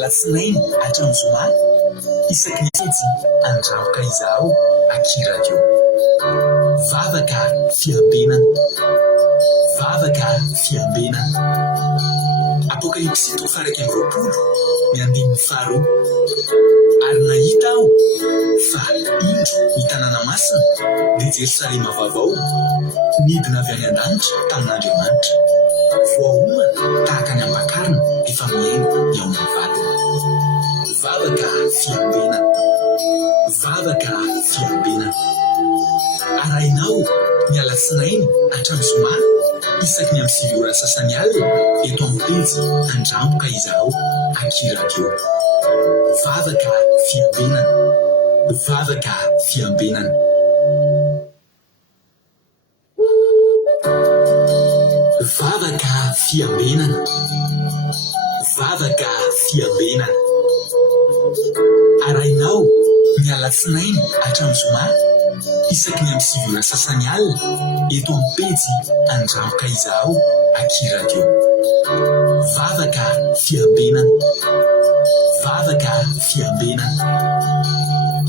Lasinainy hatramin'ny zoma isaky ny fitsy andramoka izaho akirako vavaka fiambenana vavaka fiambenana apokalipsy 3:20 ny 15 ary nahita aho fa indro ny tanàna masina dia Jerosalema vaovao midina avy any an-danitra tamin'Andriamanitra voahomana tahaka ny ampakarina efa miaina eo amin'ny vatana vavaka fiambenana vavaka fiambenana arahinao ny alasinainy hatramin'ny zoma isaky ny amin'ny 9 ora sasany alina eto amin'ny pejy andramboka izaho akirako vavaka fiambenana vavaka fiambenana vavaka fiambenana vavaka fiambenana arahinao ny alasinainy hatramin'ny zoma isaky ny amin'ny 9 ora sasany alina eto amin'ny pejy andramboka izaho akirako vavaka fiambenana vavaka fiambenana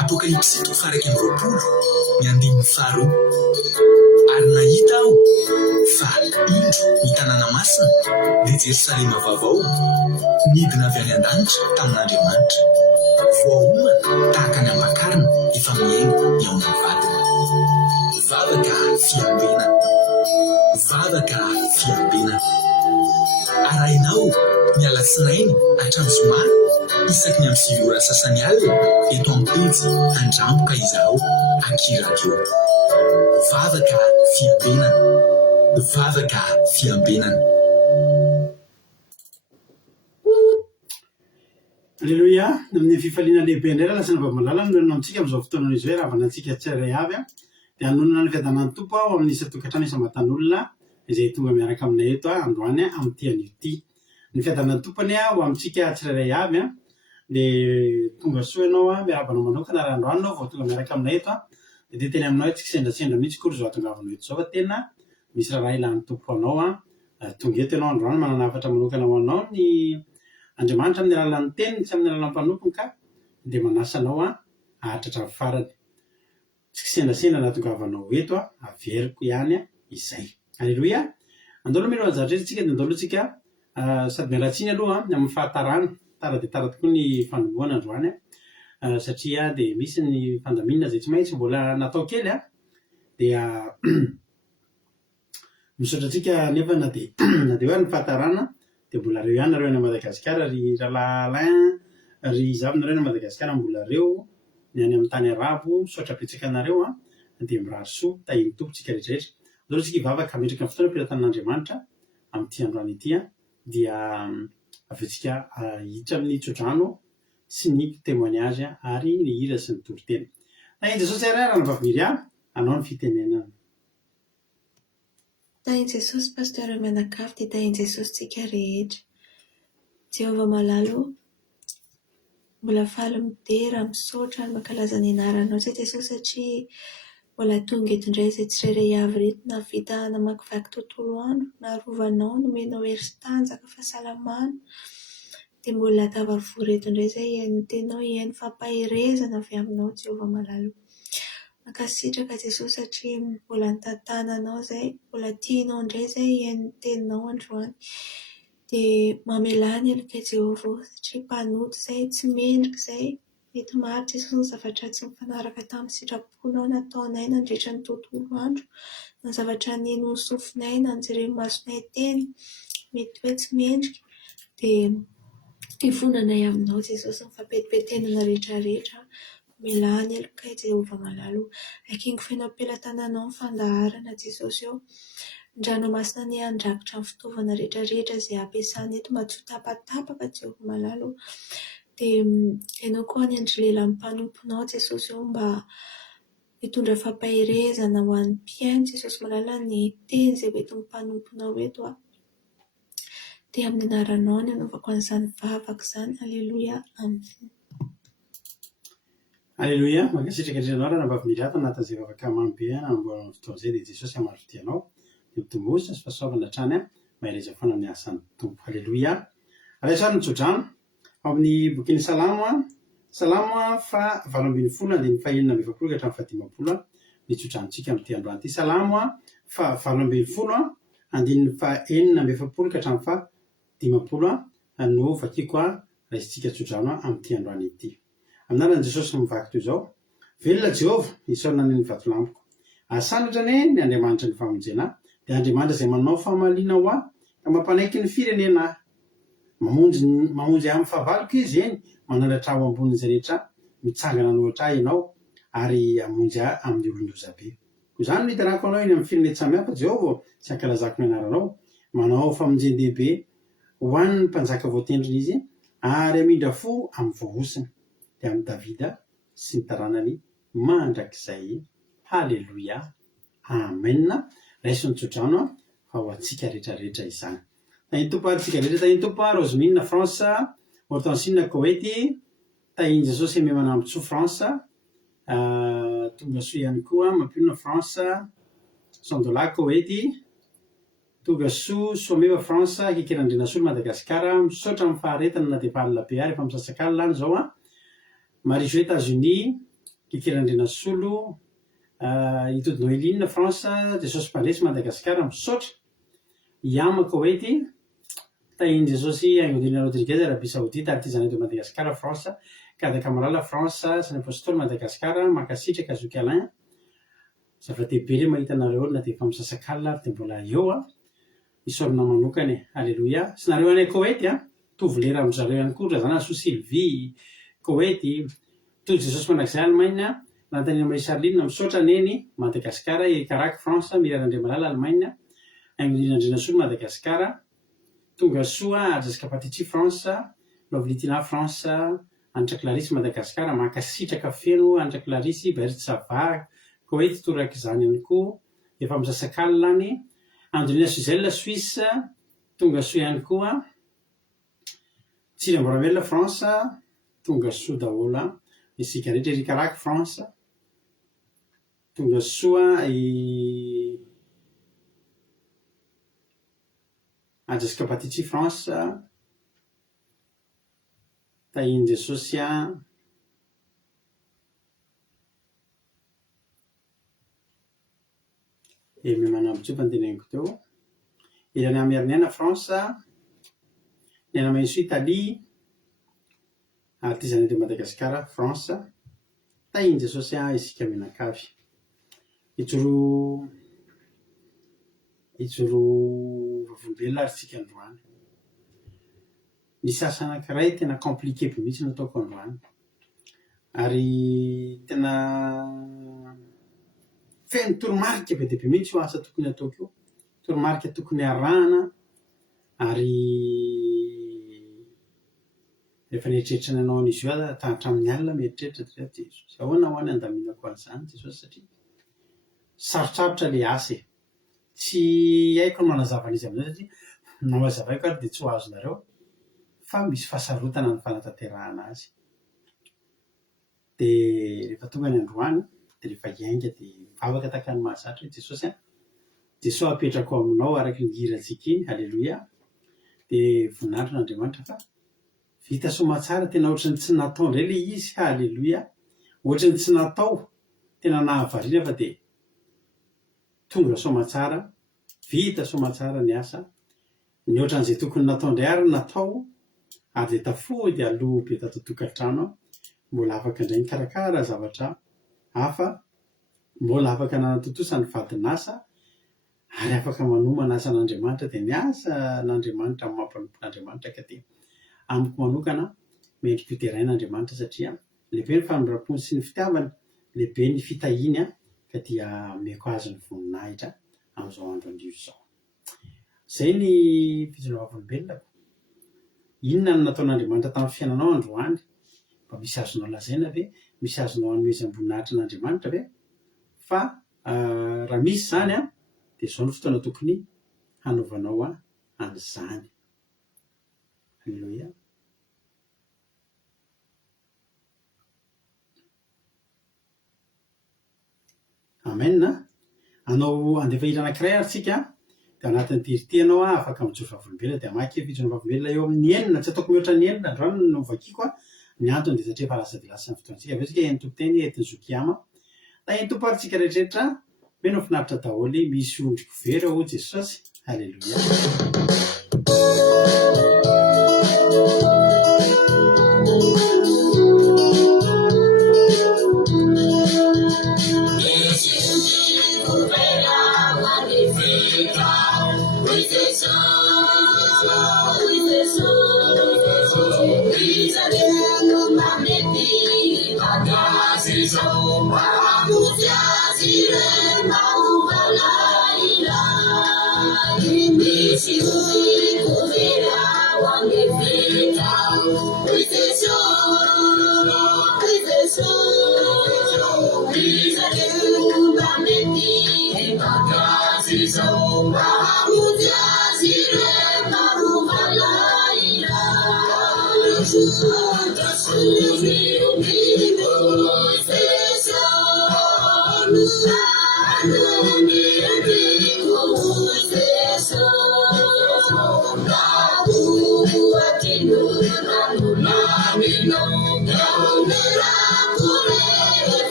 apokalipsy 3:20 ny 15 ary nahita aho fa indro ny tanàna masina dia Jerosalema vaovao midina avy any an-danitra tamin'Andriamanitra voahomana tahaka ny ampakarina efa miaina eo amin'ny vatana vavaka fiambenana vavaka fiambenana arahinao ny alasinainy hatramin'ny zoma isaky ny amin'ny 9 ora sasany alina eto amin'ny pejy andramboka izaho akirako vavaka fiambenana vavaka fiambenana Alleluia amin'ny fifaliana lehibe indray lasana vamalala nonona amintsika amin'izao fotoana izao raha vanantsika tsirairay avy dia hanonona ny fiadanan'ny tompo ao amin'ny isa-tokantrano isa-matan'olona izay tonga miaraka aminay eto androany amin'ity an'ity ny fiadanan'ny tompony ho amintsika tsirairay avy dia tonga soa ianao miarabana manokana raha androany anao vao tonga miaraka aminay eto dia teny aminao tsika sendrasendra mihitsy kory zao atongavanao eto zao fa tena misy raha ilan'ny tompo anao tonga eto ianao androany manana hafatra manokana ho anao ny Andriamanitra amin'ny alalan'ny teniny tsy amin'ny alalan'ny mpanompony ka dia manasa anao ahatratra amin'ny farany tsika sendrasendra nahatongavanao eto averiko ihany izay alleloia andalo melo anjatretsika dia andalo tsika sady mialatsiny aloha amin'ny fahatarana tara dia tara tokoa ny fanomboana androany satria dia misy ny fandaminana izay tsy maintsy mbola natao kely dia misaotra tsika nefa na dia hoe ny fahatarana dia mbola reo ihany nareo any Madagasikara ry Rahalain ry zavinareo any Madagasikara mbola reo ny any amin'ny tany arabo misaotra petsaka anareo dia mirahasoa tahiny tompontsika rehetrarehetra andalo tsika hivavaka metraka ny fotoana ampiratann'Andriamanitra amin'ity androany ity dia avetsika hiditra amin'ny tsodrano sy ny témoignage ary ny hira sy ny toriteny tahiny Jesosy ary raha navavimiry anao ny fitenenana Tahiny Jesosy pasteur mianakavy dia tahiny Jesosy tsika rehetra Jehovah malalo mbola faly midera misaotra mankalaza ny anaranao tsy Jesosy satria mbola tonga eto indray izay tsirairay avy reto navita namakivaky tontolo andro narovanao nomenao hery sy tanjaka fahasalamana dia mbola tavavory eto indray izay iain'ny tenao iain'ny fampahirezana avy aminao Jehovah malalo mankasitraka Jesosy satria mbola nitantananao izay mbola tianao indray izay iain'ny teninao androany dia mamelany alika Jehovah satria mpanoto izay tsy mendrika izay mety maro Jesosy ny zavatra tsy mifanaraka tamin'ny sitraponao nataonay nandritra ny tontolo andro ny zavatra nino ny sofinay nanjereny masonay teny mety hoe tsy mendrika dia hivonanay aminao Jesosy ny fampetipetenana rehetrarehetra melany alika Jehovah malalo akingo fenao am-pelatananao ny fandaharana Jesosy eo ndranomasina ny andrakotra ny fitaovana rehetrarehetra izay ampiasany eto mba tsy ho tapatapaka Jehovah malalo dia ianao koa ny andry lelan'ny mpanomponao Jesosy eo mba hitondra fampahirezana ho an'ny mpiaino Jesosy malala ny teny izay ho etin'ny mpanomponao eto dia amin'ny anaranao ny anaovako an'izany vavaka izany alleluia amen alleluia mankasitraka indrindra anao raha nambavy miry ato anatin'izay vavaka mamy be namboarana fotoana izay dia Jesosy hamary anao dia mitombosa sy fahasoavana hatrany mahereza foana amin'ny asan'ny tompo alleluia alay sary ny tsodrano amin'ny bokiny salamo fa 8 dia ny fahenina amby efapolo ka hatramin'ny fahadimapolo mitsotra amintsika amin'ity androany ity. Salamo fa 8 andininy fahenina amby efapolo ka hatramin'ny fahadimapolo no vakiko raisitsika tsodrano amin'ity androany ity. Amin'anaran'i Jesosy mivaky toy izao: velona Jehova isaorina ny vatolampoko, asandratrany ny Andriamanitra ny famonjena dia Andriamanitra izay manao fahamaliana ho ahy ka mampanaiky ny firenena. Mamonjy amin'ny fahavaloko izy eny, manandratra ao ambonin'izay rehetra mitsangana nohatra ianao ary amonjy ahy amin'ny olon-dozabe. Koa izany no hitanako anao eny amin'ny firenena samihafa. Jehova tsy ankalazako ny anaranao, manao famonjen-dehibe ho an'ny mpanjaka voatendriny izy ary amindra fo amin'ny voahosiny dia amin'ny Davida sy ny taranany mandrakizay. Haleloia, amen. Raisiny tsodrano fa ho antsika rehetrarehetra izany. Tahiny tompo antsika rehetra, tahiny tompo Rosemina France, Hortensine Koety, tahiny Jesosy ame manambotso France, tonga soa ihany koa mampionona France, Sandola Koety, tonga soa Someva France, Kikiran-drena solo Madagasikara, misaotra amin'ny faharetana na dia valina be ary efa misasak'alina any zao. Marie Jo États-Unis, Kikiran-drena solo, Itody Noeline France, Jesosy Mpandresy Madagasikara, misaotra. Yama Koety, tahiny Jesosy Angodina Rodriguez Arabie Saoudite, artisan de Madagascar France, Kada Kamarala France, Saint Apostole Madagasikara, Makasitraka Zoky Alain. Zava-dehibe le mahita anareo na dia efa misasak'alina ary dia mbola eo isaorina manokany. Aleloia. Sy nareo any Koety tovolera amin'zareo ihany koa, zany So Sylvie Koety, toy Jesosy mandrakizay Allemagne, Natanina Marie Charline misaotra neny Madagasikara, Erikaraky France, Mirarandre Malala Allemagne, Angodina Solo Madagasikara, tonga soa Jessica Patitsi France, Lovlitina France, Anitra Clarisse Madagasikara, Makasitraka feno Anitra Clarisse, Berthe Sava Koety toraka izany ihany koa efa misasak'alina any. Angelina Suzelle Suisse, tonga soa ihany koa. Tsila Mboramela France, tonga soa daholo isika rehetra. Erikaraky France, tonga soa Jessica Patitsi France, tahiny Jesosy eme manambotso fanteneniko teo. Ilany Amériniana France, Niana Mainso Italie, artisan de Madagasikara France, tahiny Jesosy isika menakavy. Ijoro vavolombelona ary tsika androany. Misy asa anankiray tena compliqué be mihitsy nataoko androany ary tena feno toromarika be dia be mihitsy io asa tokony ataoko io, toromarika tokony arahana ary rehefa nieritreritra ny anao an'izy io hatramin'ny alina mieritreritra Jesosy ahoana ho any andaminako an'izany Jesosy satria sarotsarotra le asa tsy haiko ny manazava an'izy amin'izay satria namazavaiko ary dia tsy ho azonareo fa misy fahasarotana ny fanatanterahana azy. Dia rehefa tonga ny androany dia rehefa hiainga dia mivavaka tahaka ny mahazatra hoe Jesosy Jesosy apetrako aminao araky ny hirantsika iny. Aleloia. Dia voninahitra n'Andriamanitra fa vita soamantsara, tena ohatrany tsy natao indray le izy. Aleloia. Ohatrany tsy natao, tena nahavariana fa dia tonga soamantsara, vita soamantsara ny asa. Ny ohatran'izay tokony natao indray ary natao ary dia tafody aloha be tato tokantrano, mbola afaka indray nikarakara zavatra hafa, mbola afaka nanatotosa ny vadin'asa ary afaka manomana asan'Andriamanitra dia ny asa n'Andriamanitra amin'ny mampanompon'Andriamanitra ka dia amiko manokana mendrika ho terain'Andriamanitra satria lehibe ny fanomborapony sy ny fitiavany, lehibe ny fitahiny ka dia meko azy ny voninahitra amin'izao andro anio izao. Izay ny fijaliana vavolombelonako. Inona no nataon'Andriamanitra tamin'ny fiainanao androany? Mba misy azonao lazaina ve? Misy azonao hanomeza amboninahitra n'Andriamanitra ve? Fa raha misy izany dia izao ny fotoana tokony hanaovanao an'izany. Aleloia. Amen. Anao andefa hira anankiray ary tsika dia anatin'ny tirity ianao afaka mijoro vavolombelona dia amaky fijoro vavolombelona eo amin'ny enina tsy ataoko mihoatra ny enina androany no vakiako ny antony dia satria efa lasa dia lasa ny fotoantsika aveo tsika eny tompoteny entiny zokiama da eny tompo ary tsika rehetrarehetra meno finaritra daholo misy ondriko very ao Jesosy. Halleluia.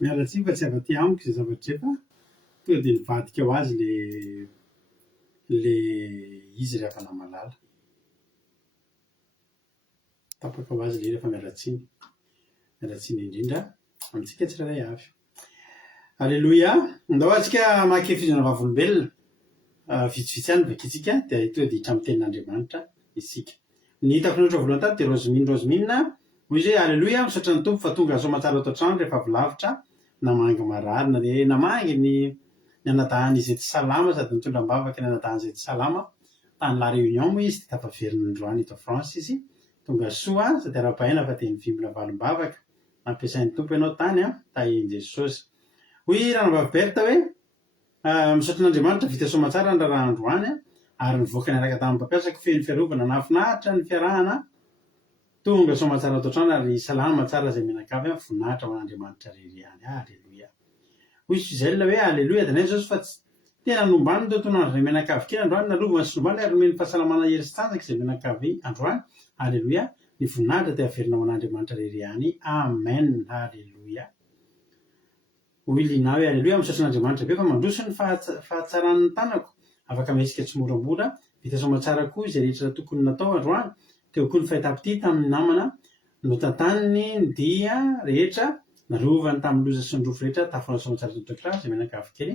Mialatsiny fa tsy afa-ty amiko izay zavatra efa tonga dia nivadika ho azy le izy rehefa namalala. Tapaka ho azy le rehefa mialatsiny indrindra amintsika tsirairay avy. Halleluia. Andao antsika maka fijona vavolombelona vitsivitsy ihany vakitsika dia tonga dia hitra amin'ny tenin'Andriamanitra isika. Ny hitako ny ohatra voalohany tany dia Roziminina hoy izy hoe halleluia misaotra ny tompo fa tonga soa matsara ato an-trano rehefa avy lavitra namangy mararina dia namangy ny anadahany izay tsy salama sady nitondram-bavaka ny anadahany izay tsy salama tany La Réunion moa izy dia tafaveriny androany eto France izy tonga soa sady ara-pahaina fa dia nivimbina valim-bavaka nampiasain'ny tompo ianao tany tahian Jesosy. Hoy ranavavy Berta hoe misaotra n'Andriamanitra vita soa matsara ny raha androany ary nivoaka ny araka tamin'ny mpampiasako feno fiarovana nahafinaritra ny fiarahana tonga soa matsara ato an-trano ary salama tsara izay menakavy voninahitra ho an'Andriamanitra rery ihany. Halleluia. Hoy Suzelle hoe halleluia dia nay Jesosy fa tsy tena nombany tao tono andro menakavy kely androany nalovana sy nombany ary nomeny fahasalamana hery sy tsanjaka izay menakavy androany. Halleluia. ny voninahitra dia averinao an'Andriamanitra rery ihany. Amen. Halleloia. Hoilinao hoe halleloia misaotra an'Andriamanitra be fa mandroso ny fahatsaran'ny tanako. Afaka miaisika tsy moramora, vita soamantsara koa izay rehetra tokony natao androany. Teo koa ny fahitapity tamin'ny namana no tantaniny ny dia rehetra narovany tamin'ny loza sy ny rofo rehetra tafona soamantsara tototra izay menakavy kely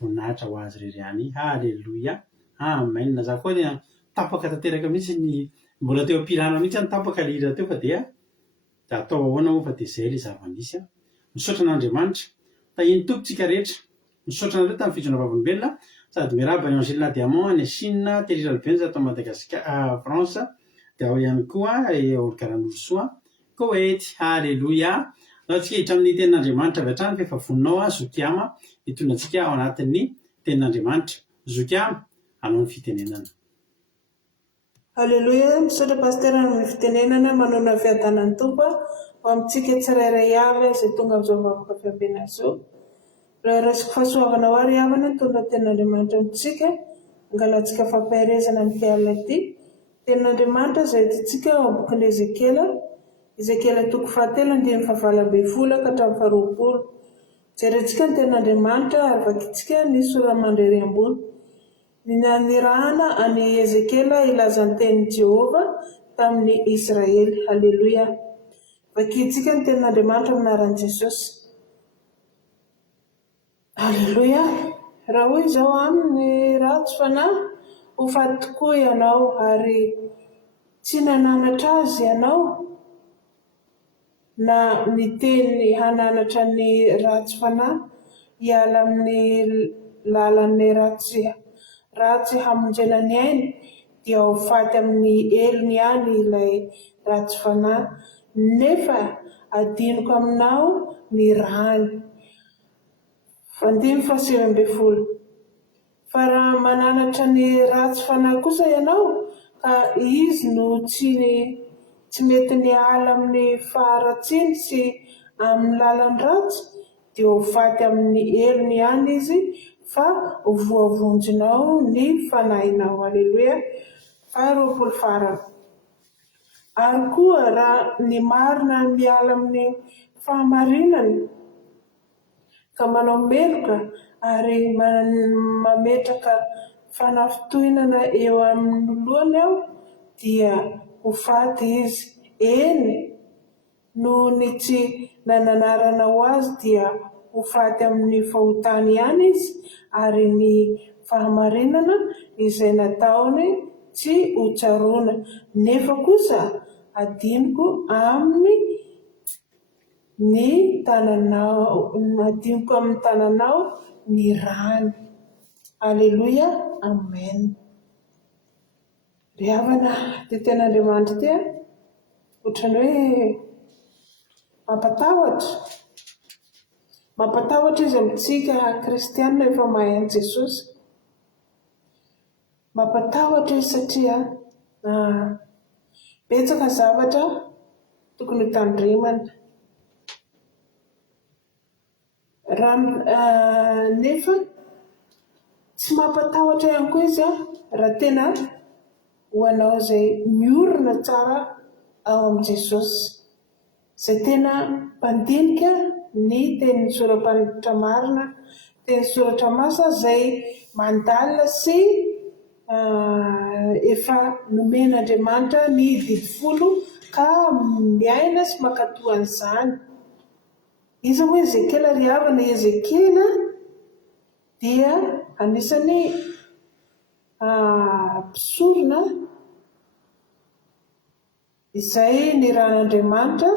voninahitra ho azy rery ihany. Halleloia. Amen. Za koa dia tapaka tanteraka mihitsy ny mbola teo ampirana mihitsy ny tapaka lira teo fa dia atao ahoana moa fa dia izay ilay zava-nisy. Misaotra an'Andriamanitra. Tahiny tompontsika rehetra. Misaotra anareo tamin'ny fijona vavolombelona sady miaraba ny Angela Diamant any Chine, Terry Albenza ato Madagascar, France, dia ao ihany koa Olgaran'Olsoa, Koweït. Halleloia. Antsika hiditra amin'ny tenin'Andriamanitra avy hatrany fa efa voninao Zokiama hitondra antsika ao anatin'ny tenin'Andriamanitra. Zokiama, anao ny fitenenana. Halleluia. Misaotra pasitera amin'ny fitenenana manona fiadanan'ny tompo ho amintsika tsirairay avy izay tonga amin'izao vakoka fiampena izao. Raha resaka fahasoavana ho ary havana tondra tenin'Andriamanitra amintsika angalantsika fampaherezana ny fialina ity. Tenin'Andriamanitra izay hitantsika ao amin'ny bokin'i Ezekela toko 7:20 ka hatramin'ny 20. Jerentsika ny tenin'Andriamanitra ary vakitsika ny sora-mandrery ambony. Nanirahana any Ezekela ilaza ny tenin'i Jehova tamin'ny Israely. Halleluia. Vakitsika ny tenin'Andriamanitra amin'ny anaran'i Jesosy. Halleluia. Raha hoy izao aminy ratsy fanahy ho faty tokoa ianao ary tsy nananatra azy ianao na miteny hananatra ny ratsy fanahy hiala amin'ny lalan'ny ratsy hamonjena ny ainy dia ho faty amin'ny elony ihany ilay ratsy fanahy. Nefa adinoko aminao ny rany. 7:20. Fa raha mananatra ny ratsy fanahy kosa ianao ka izy no tsy mety ny ala amin'ny faharatsiany sy amin'ny lalan'ny ratsy dia ho faty amin'ny elony ihany izy fa ho voavonjinao ny fanahinao. Halleluia. 20 Ary koa raha ny marina miala amin'ny fahamarinany ka manao meloka ary mametraka fanafitohinana eo amin'ny lohany ao dia ho faty izy. Eny, noho ny tsy nananarana ho azy dia ho faty amin'ny fahotany ihany izy ary ny fahamarinana izay nataony tsy ho tsaroana. Nefa kosa adinoko amin'ny tananao ny rany. Halleluia. Amen. Ry havana dia tenin'Andriamanitra ity ohatrany hoe mampatahotra izy amintsika kristianina efa mahay an'i Jesosy. Mampatahotra izy satria betsaka zavatra tokony hitandremana. Nefa tsy mampatahotra ihany koa izy raha tena ho anao izay miorina tsara ao amin'i Jesosy, izay tena mpandinika ny tenin'ny sora-panitatra marina, teny soratra masina izay mandalina sy efa nomen'Andriamanitra ny didifolo ka miaina sy mankatoa an'izany. Iza moa Ezekela ry havana? Ezekela dia anisany mpisorona izay nirahan'Andriamanitra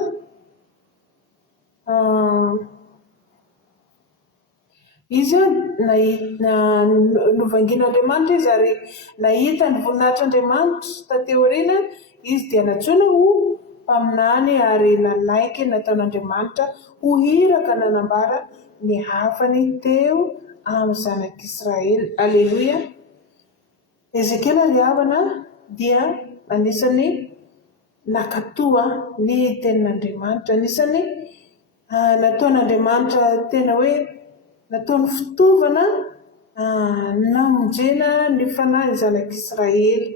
izy novangin'Andriamanitra izy ary nahita ny voninahitr'Andriamanitra tateo aoriana. Izy dia natsoina ho mpaminany ary nanaiky nataon'Andriamanitra ho hira ka nanambara ny hafany teo amin'ny zanak'Israely. Alleluia. Ezekela ry havana dia anisany nakatoa ny tenin'Andriamanitra, anisany nataon'Andriamanitra tena hoe nataony fitaovana namonjena ny fanahy ny zanak'Israely.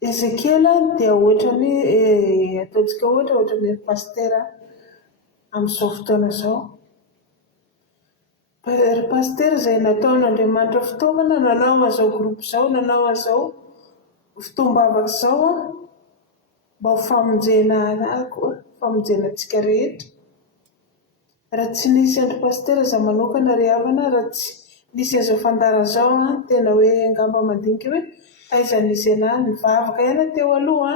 Ezekiela dia ohatran'ny ataontsika ohatran'ny pastera amin'izao fotoana izao. Ry pastera izay nataon'Andriamanitra fitaovana, nanao an'izao groupe izao, nanao an'izao fitombavaka izao mba ho famonjena antsika rehetra. Raha tsy nisy andry pastera izaho manokana ry havana, raha tsy nisy an'izao fandara izao tena hoe angamba mandinika hoe aiza nisy anahy, nivavaka ihany teo aloha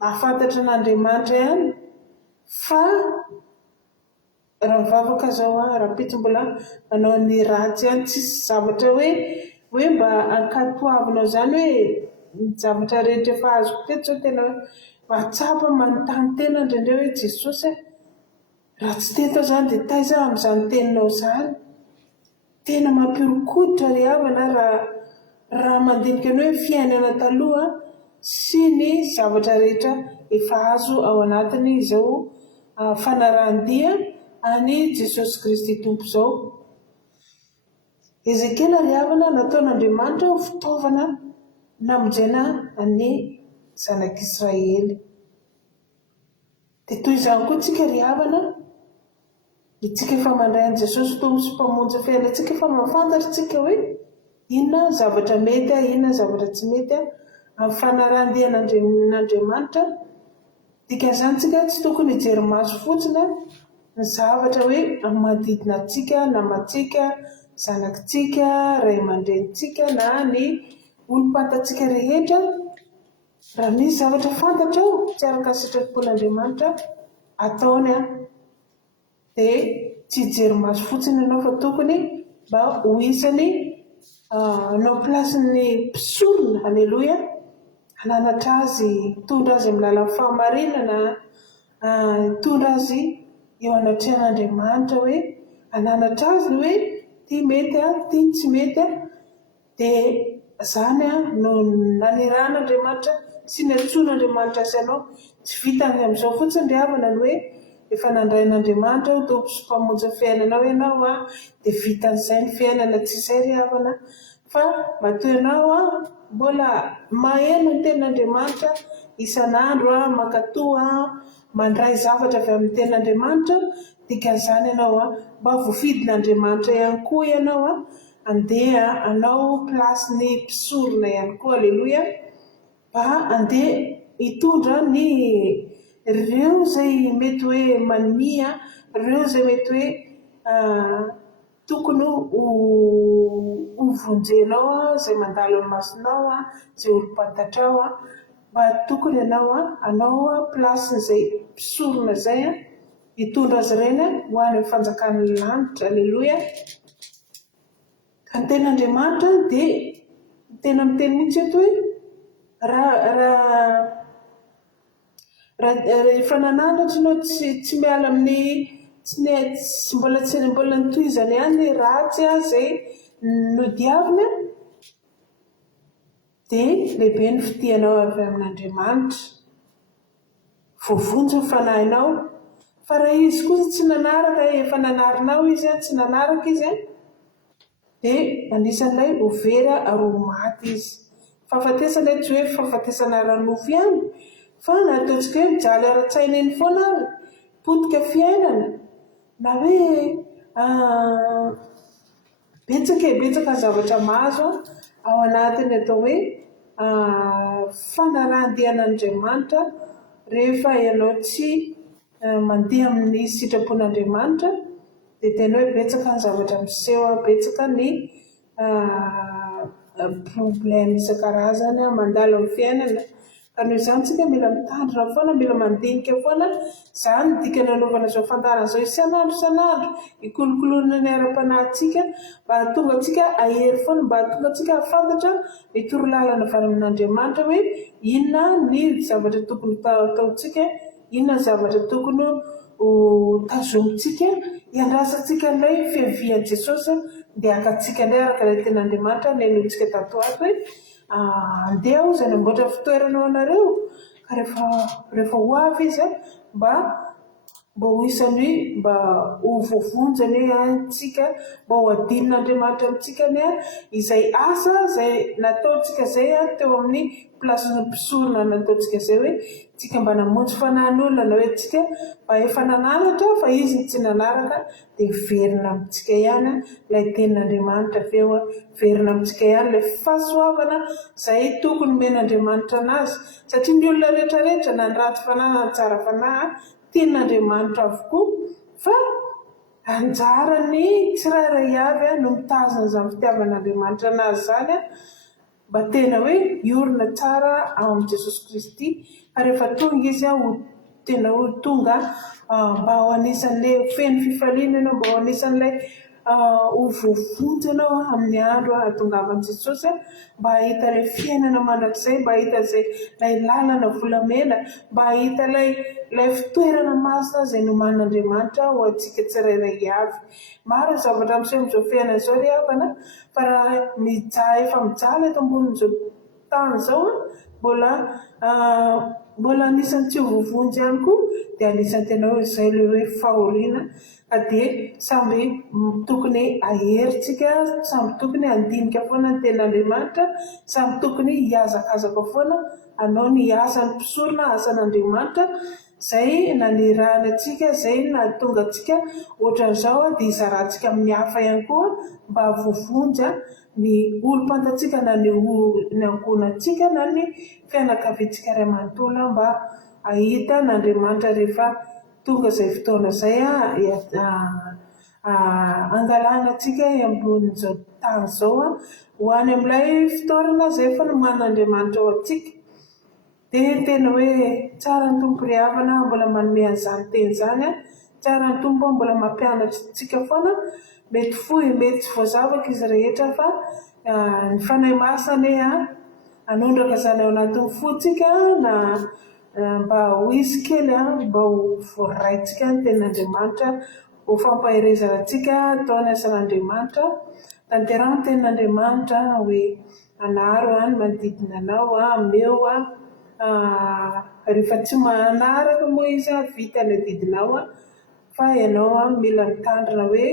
ahafantatra an'Andriamanitra ihany fa raha mivavaka izao rahampitso mbola manao ny ratsy ihany, tsisy zavatra hoe mba ankatoavinao izany hoe ny zavatra rehetra efa azoko teto izao tena hoe mahatsapa manontany tena indraindray hoe Jesosy raha tsy teto izany dia taiza amin'izany teninao izany. Tena mampihorokoditra ry havana raha mandinika ny hoe fiainana taloha sy ny zavatra rehetra efa azo ao anatiny izao fanarahan-dia any Jesosy Kristy Tompo izao. Ezekiela ry havana nataon'Andriamanitra ho fitaovana namonjena ny zanak'Israely. Dia toy izany koa tsika ry havana, itsika efa mandray an'i Jesosy Tompo sy mpamonjy fiainantsika efa mahafantatra tsika hoe inona zavatra mety, inona zavatra tsy mety amin'ny fanarahan-dia n'Andriamanitra. Dikan'izany tsika tsy tokony hijery maso fotsiny ny zavatra hoe manodidina antsika, namantsika, zanakitsika, ray aman-drenitsika na ny olom-pantantsika rehetra. Raha misy zavatra fantatra tsy araka ny sitrapon'Andriamanitra ataony dia tsy hijery maso fotsiny ianao fa tokony mba ho isany anao plasin'ny mpisorona, alleloia, hananatra azy, hitondra azy amin'ny lalan'ny fahamarinana, hitondra azy eo anatrehan'Andriamanitra, hoe hananatra azy ny hoe ty mety ty tsy mety dia izany no naniran'Andriamanitra sy niantsoan'Andriamanitra azy ianao. Tsy vitany amin'izao fotsiny ry havana ny hoe efa nandrain'Andriamanitra ho tompo sy mpamonjy fiainanao ianao dia vitan'izay ny fiainana, tsy izay ry havana, fa matoa ianao mbola maheno ny tenin'Andriamanitra isan'andro mankatoa mandray zavatra avy amin'ny tenin'Andriamanitra. Dikan'izany ianao mba voafidin'Andriamanitra ihany koa ianao andeha anao plasin'ny mpisorona ihany koa, alleloia, mba andeha hitondra ny ireo izay mety hoe mania, ireo izay mety hoe tokony ho vonjenao, izay mandalo ny masonao, izay olom-pantatrao, mba tokony ianao anao plasin'izay mpisorona izay hitondra azy ireny ho any amin'ny fanjakan'ny lanitra, alleloia. Ka ny ten'Andriamanitra dia tena miteny mihitsy eto hoe raha efa nanandratra ianao tsy miala amin'ny mbola nitohizany ihany ratsy izay nodiavina, dia lehibe ny fitianao avy amin'Andriamanitra, voavonjy ny fanahinao. Fa raha izy kosa tsy nanaraka, efa nanarinao izy tsy nanaraka izy dia anisan'ilay ho very aroa maty izy. Fahafatesana tsy hoe fahafatesana ara-nofo ihany, fa nataontsika hoe mijaly ara-tsaina eny foana ary potika fiainana, na hoe betsaka ny zavatra mahazo ao anatiny atao hoe fanarahan-dian'Andriamanitra rehefa ianao tsy mandeha amin'ny sitrapon'Andriamanitra. Dia tena hoe betsaka ny zavatra miseho, betsaka ny problème isan-karazany mandalo amin'ny fiainana. Ka noho izany tsika mila mitandrina foana, mila mandinika foana. Izany no dikany anaovana izao fandarana izao isan'andro, hikolokoloana ny ara-panahintsika mba hahatonga antsika ahery foana, mba hahatonga antsika hafantatra ny torolalana avy amin'Andriamanitra hoe inona ny zavatra tokony ataontsika, inona ny zavatra tokony ho tazomintsika, hiandrasantsika ilay fiavian'i Jesosy dia hakantsika indray araka ilay ten'Andriamanitra nenontsika tato ato hoe andeha aho izay namboatra fitoerana ao anareo, ka rehefa ho avy izy mba mba ho isany hoe mba ho voavonjany tsika mba ho adin'Andriamanitra amintsika ny izay asa izay nataontsika izay teo amin'ny plasy mpisorona nataontsika izay hoe tsika mba namonjy fanahin'olona na hoe tsika mba efa nananatra fa izy ny tsy nanaraka dia verina amintsika ihany ilay tenin'Andriamanitra aveo verina amintsika ihany ilay fahasoavana izay tokony men'Andriamanitra anazy satria ny olona rehetrarehetra na ny ratsy fanahy na ny tsara fanahy tenin'Andriamanitra avokoa fa anjarany tsirairay avy no mitazana izany fitiavan'Andriamanitra anazy izany mba tena hoe hiorina tsara ao amin'i Jesosy Kristy ary rehefa tonga izy ho tena ho tonga mba ho anisan'ilay feno fifaliana ianao mba ho anisan'ilay ho voavonjy ianao amin'ny andro hahatongavan'i Jesosy mba hahita ilay fiainana mandrakizay mba hahita izay ilay lalana volamena mba hahita ilay fitoerana masina izay noman'Andriamanitra ho antsika tsirairay avy maro ny zavatra miseho amin'izao fiainana izao ry havana fa raha efa mijaly eto ambonin'izao tany izao mbola anisan'ny tsy ho voavonjy ihany koa dia anisan'ny tena hoe izay ilay hoe fahoriana ka dia samby tokony aherintsika samby tokony handinika foana ny tenin'Andriamanitra samby tokony hiazakazaka foana hanao ny asan'ny mpisorona asan'Andriamanitra izay nanirahana antsika izay nahatonga antsika ohatran'izao dia hizarantsika amin'ny hafa ihany koa mba voavonjy ny olom-pantatsika na ny ankonantsika na ny fianakaviantsika iray manontolo mba ahita n'Andriamanitra rehefa tonga izay fotoana izay angalana antsika ambonin'izao tany izao ho any amin'ilay fitoerana izay efa noman'Andriamanitra ao antsika dia tena hoe tsara ny tompo ry havana mbola manome an'izany teny izany tsara ny tompo mbola mampianatra antsika foana mety fohy mety tsy voazavaka izy rehetra fa ny fanahy masina hanondraka izany ao anatin'ny fontsika na mba ho izy kely mba ho voaraintsika ny tenin'Andriamanitra ho fampaherezana antsika atao ny asan'Andriamanitra tanterahany tenin'Andriamanitra hoe anaro any manodidina anao meo rehefa tsy manaraka moa izy vita ny adidinao fa ianao mila mitandrina hoe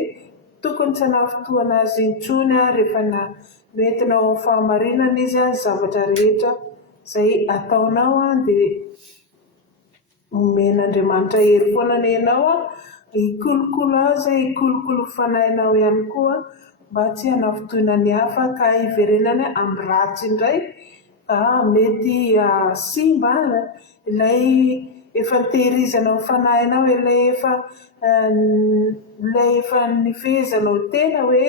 tokony tsy hanafintoana azy intsony rehefa noentinao amin'ny fahamarinana izy zavatra rehetra izay ataonao dia omen'Andriamanitra hery foana ny ianao hikolokolo azy hikolokolo fanahinao ihany koa mba tsy hanafintoana ny hafa ka hiverenana amin'ny ratsy indray mety simba ilay efa nitehirizanao fanahinao ilay efa nifehezanao tena hoe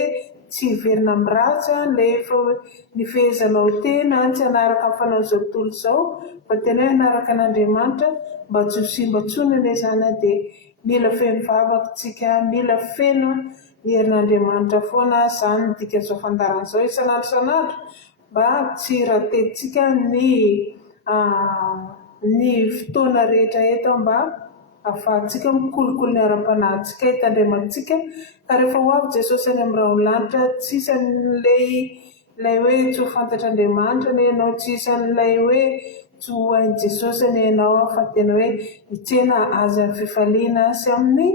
tsy hiverina amin'ny ratsy ilay efa nifehezanao tena tsy hanaraka amin'ny fanao izao tontolo izao fa tena hoe hanaraka an'Andriamanitra mba tsy ho simba tsony izany dia mila feno vavakantsika mila feno ny herin'Andriamanitra foana izany ny dikan'izao fandaran'izao isan'andro isan'andro mba tsy ratentsika ny fotoana rehetra eto mba ahafahantsika mikolokolo ny ara-panahintsika hitandremantsika ka rehefa ho avy Jesosy any amin'ny raholanitra tsy isan'ilay hoe tsy ho fantatr'Andriamanitra ny ianao tsy isan'ilay hoe tsy ho hain'i Jesosy ny ianao fa tena hoe hitsena azy amin'ny fifaliana sy amin'ny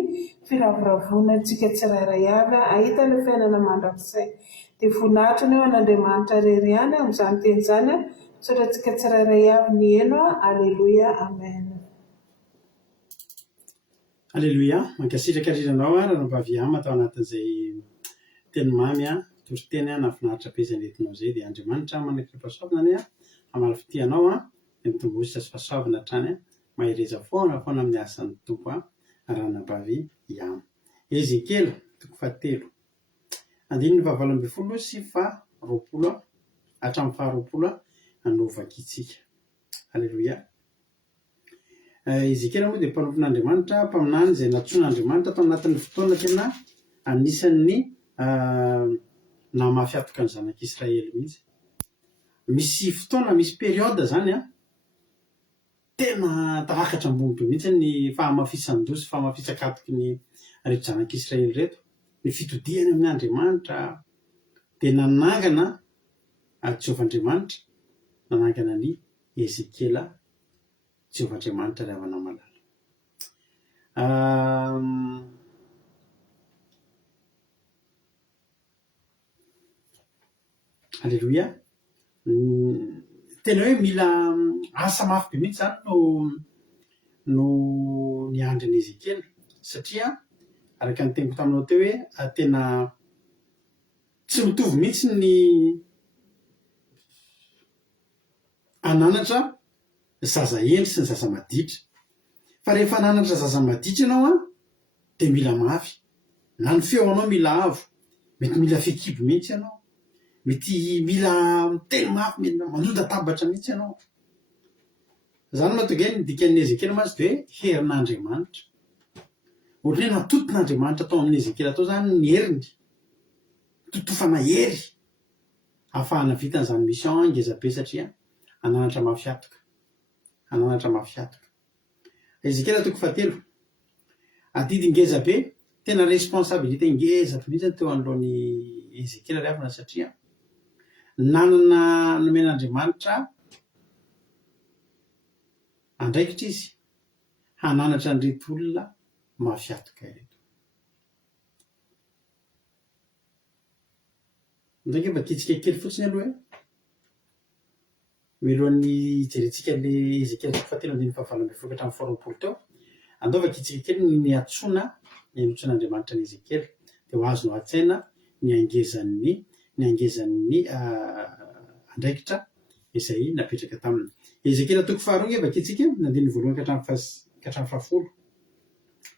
firavoravoana antsika tsirairay avy ahita ilay fiainana mandrakizay dia voninahitra ny eo an'Andriamanitra rery ihany amin'izany teny izany sorattsika tsirairay avy ny eno Alleluia amen. Alleluia mankasitraka riranao ranam-pahaviama atao anatin'izay teny mamy toriteny nafinaritra be izay nentinao izay dia Andriamanitra manakira fahasoavana hamaly fitianao mitombohitra sy fahasoavana hatrany mahereza foana amin'ny asan'ny tompo ranam-pahaviama. Ezekela 7 andininy 7 sy 20 hatramin'ny 20 hanovaka itsika. Alleluia. Ezekela moa dia mpanofon'Andriamanitra mpaminany izay natsoin'Andriamanitra tao anatin'ny fotoana tena anisan'ny namafiatoka ny zanak'Israely mihitsy. Misy fotoana misy période izany tena takatra ambony be mihitsy ny fahamafisan-doha sy famafisakatoky ny reto zanak'Israely reto ny fitodiany amin'ny Andriamanitra dia nanangana Jehovan-Andriamanitra nanangana ny Ezekela Jehovan-Andriamanitra ry havana malala. alleloia. Tena hoe mila asa mafy be mihitsy zany no ny andriny Ezekely satria araka ny teniko taminao teo hoe tena tsy mitovy mihitsy ny ananatra zaza endry sy ny zaza maditra fa rehefa ananatra zaza maditra ianao de mila mafy na ny feo anao mila avo mety mila fekibo mihitsy ianao mety mila miteny mafy mety mandonda tabatra mihitsy ianao zany mahatonga hoe ny dikan'ny Ezekely mazy de hoe herin'Andriamanitra ohatra hoe natoton'Andriamanitra atao amin'ny Ezekely atao zany ny heriny totofana hery ahafahana vitan'izany mission ngezabe satria ananatra mafiatoka Ezekely atoko 7 adidy ngezabe tena responsabilité ngezako mihitsy teo anoloan'ny Ezekely riavana satria nanana nomen'Andriamanitra andraikitra izy hananatra an'ireto olona mafiatoka ireto. Ndraiky mba kitsika kely fotsiny aloha milohan'ny jerentsika le Ezekely 7:7 hatramin'ny 8 teo andaova kitsika kely ny atsona ny anotson'Andriamanitra ny Ezekely de ho azo no atsaina ny angezan'ny andraikitra izay napetraka taminy Ezekely atoko 2 ngeva kitsika nandiny voalohany hatramin'ny 10.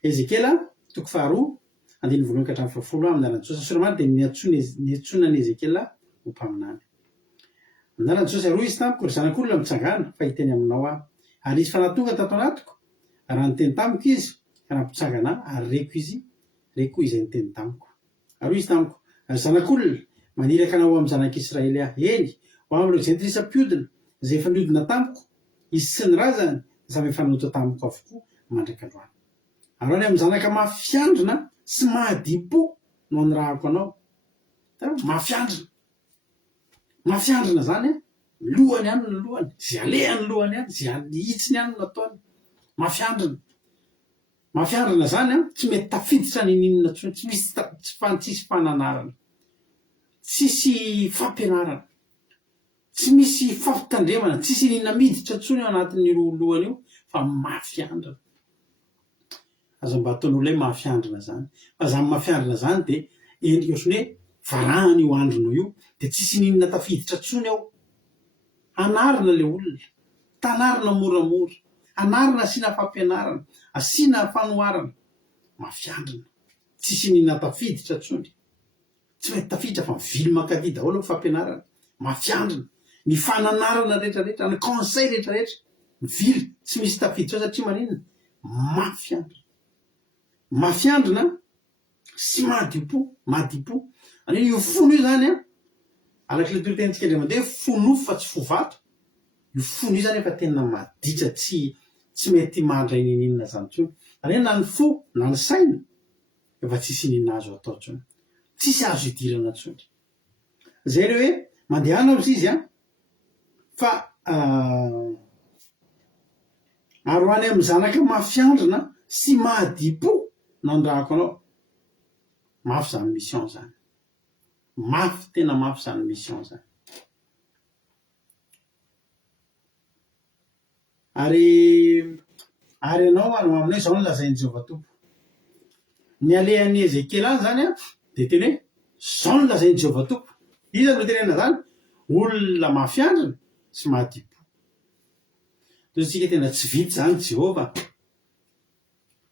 Ezekely toko 2 andiny voalohany hatramin'ny 10 amin'ny alalan'i Jesosy siramany de ny atsonan'ny Ezekely ho mpaminany amin'alalan'i Jesosy aroa izy tamiko ry zanak'olona mitsangana fa hiteny aminao ary izy fa natonga tato anatiko raha niteny tamiko izy ka nampitsangana ary reko izay niteny tamiko aroa izy tamiko ary zanak'olona maniraka anao amin'ny zanak'Israely eny ho amin'ireo izay nitrisam-piodina izay efa niodina tamiko izy sy ny razany samy efa noto tamiko avokoa mandraka androany ary any amin'ny zanaka mafiandrina sy mahadipo no anyrahako anao mafiandrina zany lohany ihany ny lohany zay alehany lohany ihany zay itsiny ihany no ataony mafiandrina zany tsy mety tafiditra ny ninona tsony tsy misy fananarana tsisy fampianarana tsy misy fampitandremana tsisy ninona miditra tsony ao anatin'ny lohany io fa mafiandrina aza mba ataon'olona hoe mafiandrina zany fa zany mafiandrina zany de endrika ohatrany hoe varahany io andronao io de tsisy ninona tafiditra tsony ao anarina le olona tanarina moramora anarina asiana fampianarana asiana fanoharana mafiandrina tsisy ninona tafiditra tsony tsy mety tafiditra fa mivily mankady daholo fampianarana mafiandrina ny fananarana rehetrarehetra ny conseil rehetrarehetra mivily tsy misy tafiditra ao satria maninona mafiandrina sy mahadipo any io fono io zany alaka le torotentsika indray mandeha fonofo fa tsy fovato io fono io zany efa tena maditra tsy mety mandray ninona zany tsony ary na ny fo na ny saina efa tsisy ninona azo atao tsony tsisy azo idirana tsony zay re hoe mandehana izy izy fa ary ho any amin'ny zanaka mafiandrina sy mahadipo nandrahako anao mafy zany mission zany tena mafy zany mission zany ary ianao ano aminao zao nolazain'i Jehovah tompo ny alehan'ny Ezekely any zany de teny hoe zao nolazain'i Jehovah tompo iza no tenena zany olona mafiandrina sy mahadipo totsika tena tsy vity zany Jehovah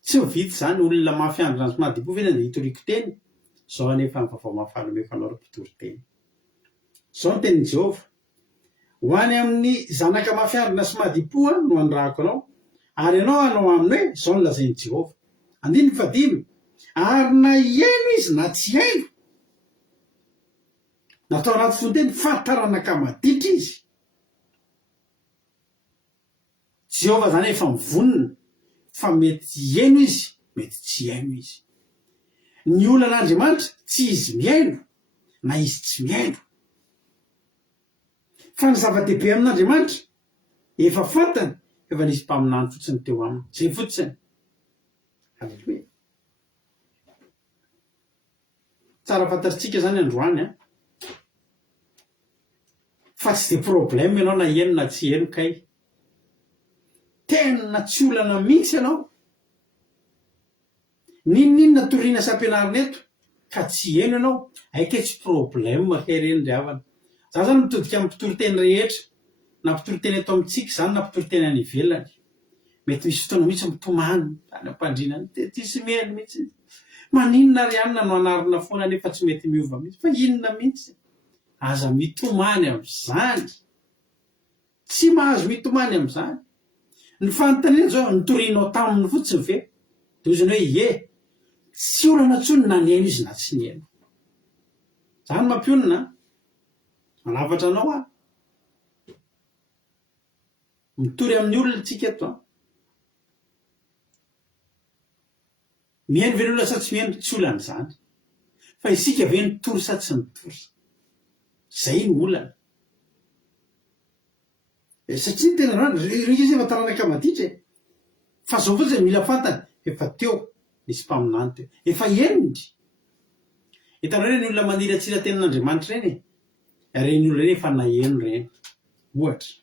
tsy vity zany olona mafiandrina sy mahadipo vena de hitoriko teny zao anefa ny vavao mahafaly fanao mpitory teny zao ny tenin'i Jehovah ho any amin'ny zanaka mafiandrina sy mahadipo no andrahako anao ary ianao anao aminy hoe zao nolazain'i Jehovah 5 ary na eno izy na tsy haino natao anaty fonteny fantaranaka maditra izy Jehovah zany efa mivonina fa mety eno izy mety tsy haino izy ny olonan'Andriamanitra tsy izy miaino na izy tsy miaino fa ny zava-dehibe amin'Andriamanitra efa fantany efa nisy mpaminany fotsiny teo aminy zay fotsiny Haleloia. Tsara fantatritsika zany androany a fa tsy de problème ianao na eno na tsy eno kay tena tsy olana mihitsy ianao ninona toriana sam-pianarana eto ka tsy eno ianao aike tsy problème kay reny ry havana. Za zany mitodika amin'ny mpitoriteny rehetra na mpitoriteny eto amintsika zany na mpitoriteny any ivelany mety misy fotoana mihitsy mitomany tany ampandrinany ty sy mihely mihitsy maninona ry anina no anarina foana nefa tsy mety miova mihitsy fa inona mihitsy aza mitomany am'izany tsy mahazo mitomany am'izany ny fanontaniana zao nitorianao taminy fotsiny ve de ozany hoe ie tsy olana tsony na ny eno izy na tsy ny eno zany mampionina manavatra anao a mitory amin'ny olona tsika eto a mihaino ve ny olona sa tsy mihaino tsy olan'izany fa isika ve nitory sa tsy nitory zay ny olana satria tena izy efa taranaka maditra fa zao fotsiny mila fantany efa teo nisy mpaminany teo efa enindry hitanao reny olona maniry atsira tenin'Andriamanitra reny reny olona reny efa naheno reny ohatra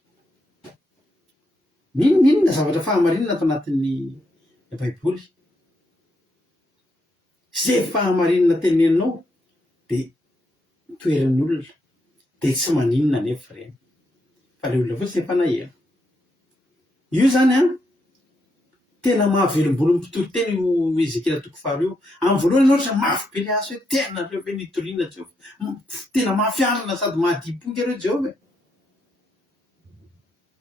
ninona zavatra fahamarinana ato anatin'ny baiboly zay fahamarinana teneninao de toeran'ny olona de tsy maninona nefa reny fa le olona fotsiny efa naheno io zany a tena mahavelombolo mpitoroteny io Ezekela 4 io amin'ny voalohany ohatra mafy be le aso hoe tena reo ve nitoriana Jehova tena mafiarana sady mahadiponga reo Jehova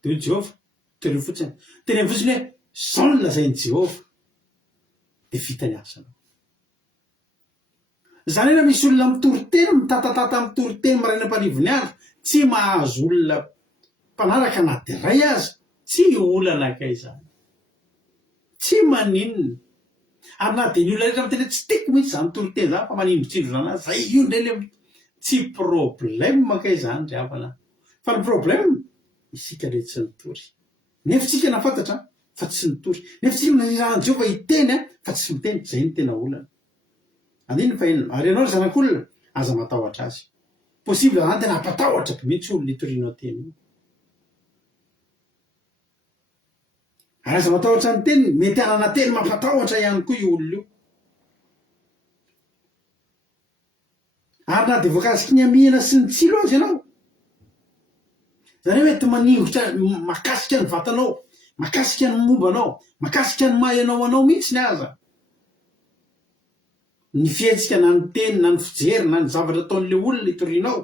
de Jehova toreo fotsiny tena fotsiny hoe zao no lazainy Jehova de vita ny asanao zany hoe misy olona mitoriteny mitatatata mitoriteny maraina ampanivony andro tsy mahazo olona mpanaraka na de ray azy tsy olana kay zany tsy maninona ary na de ny olona rehetra miteny tsy tiako mihitsy zany mitoriteny zany fa manindrotsindro zany azy zay io ndreny tsy problème kay zany ry havana fa ny problème isika le tsy nitory nefa tsika nafantatra fa tsy nitory nefa tsika nanirahan Jehova hiteny a fa tsy miteny zay ny tena olana andiny fa enina ary ianao ry zanak'olona aza matahotra azy possible zany tena ampatahotra mihitsy olona hitorianao teny io ary aza matahotra ny teny mety anana teny mampatahotra ihany koa io olona io ary na de voakasiky ny amihana sy ny tsilo azy ianao zany hoe mety maningotra makasika ny vatanao makasika ny mombanao makasika ny maha ianao anao mihitsy ny aza ny fihetsika na ny teny na ny fijery na ny zavatra ataon'le olona hitorianao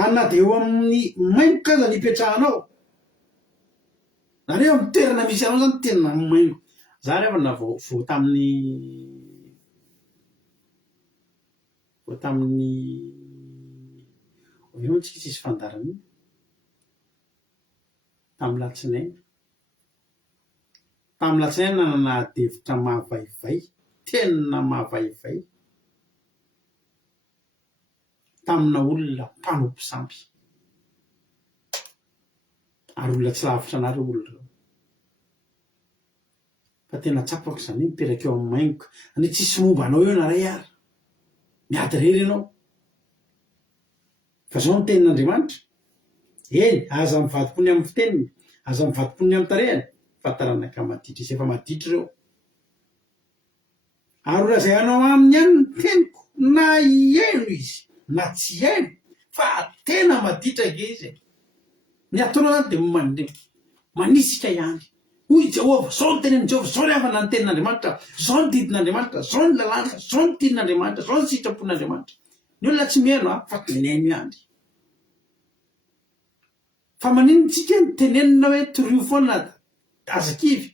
ary na de eo amin'ny maingo kaza ny ipetrahanao zany hoe amin'ny toerana misy anao zany tena maingo za rehefa na vo tamin'ny io tsika tsisy fandarana io tamin'ny latsinainy nanana devitra mahavaivay tena mahavaivay tamina olona mpanompo sampy ary olona tsy lavitra anareo olona fa tena tsapako zany mipetraka eo amin'ny maingo any tsisy momba anao eo naray ary miady rery ianao fa zao ny tenin'Andriamanitra eny aza mivadipony amin'ny fiteniny aza mivadipony amin'ny tarehany fa taranaka maditra izy efa maditra reo ary olazay anao aminy ihany ny teniko na ieno izy na tsy haino fa tena maditraka izy ny ataonao zany de manisika ihany hoy Jehova zao ny tenen'i Jehova zao ny havana ny tenin'Andriamanitra zao ny didin'Andriamanitra zao ny lalàna zao ny tian'Andriamanitra zao ny sitrapon'Andriamanitra ny olona tsy mihaino fa tenenin ihany fa maninontsika ny tenenina hoe torio foana azakivy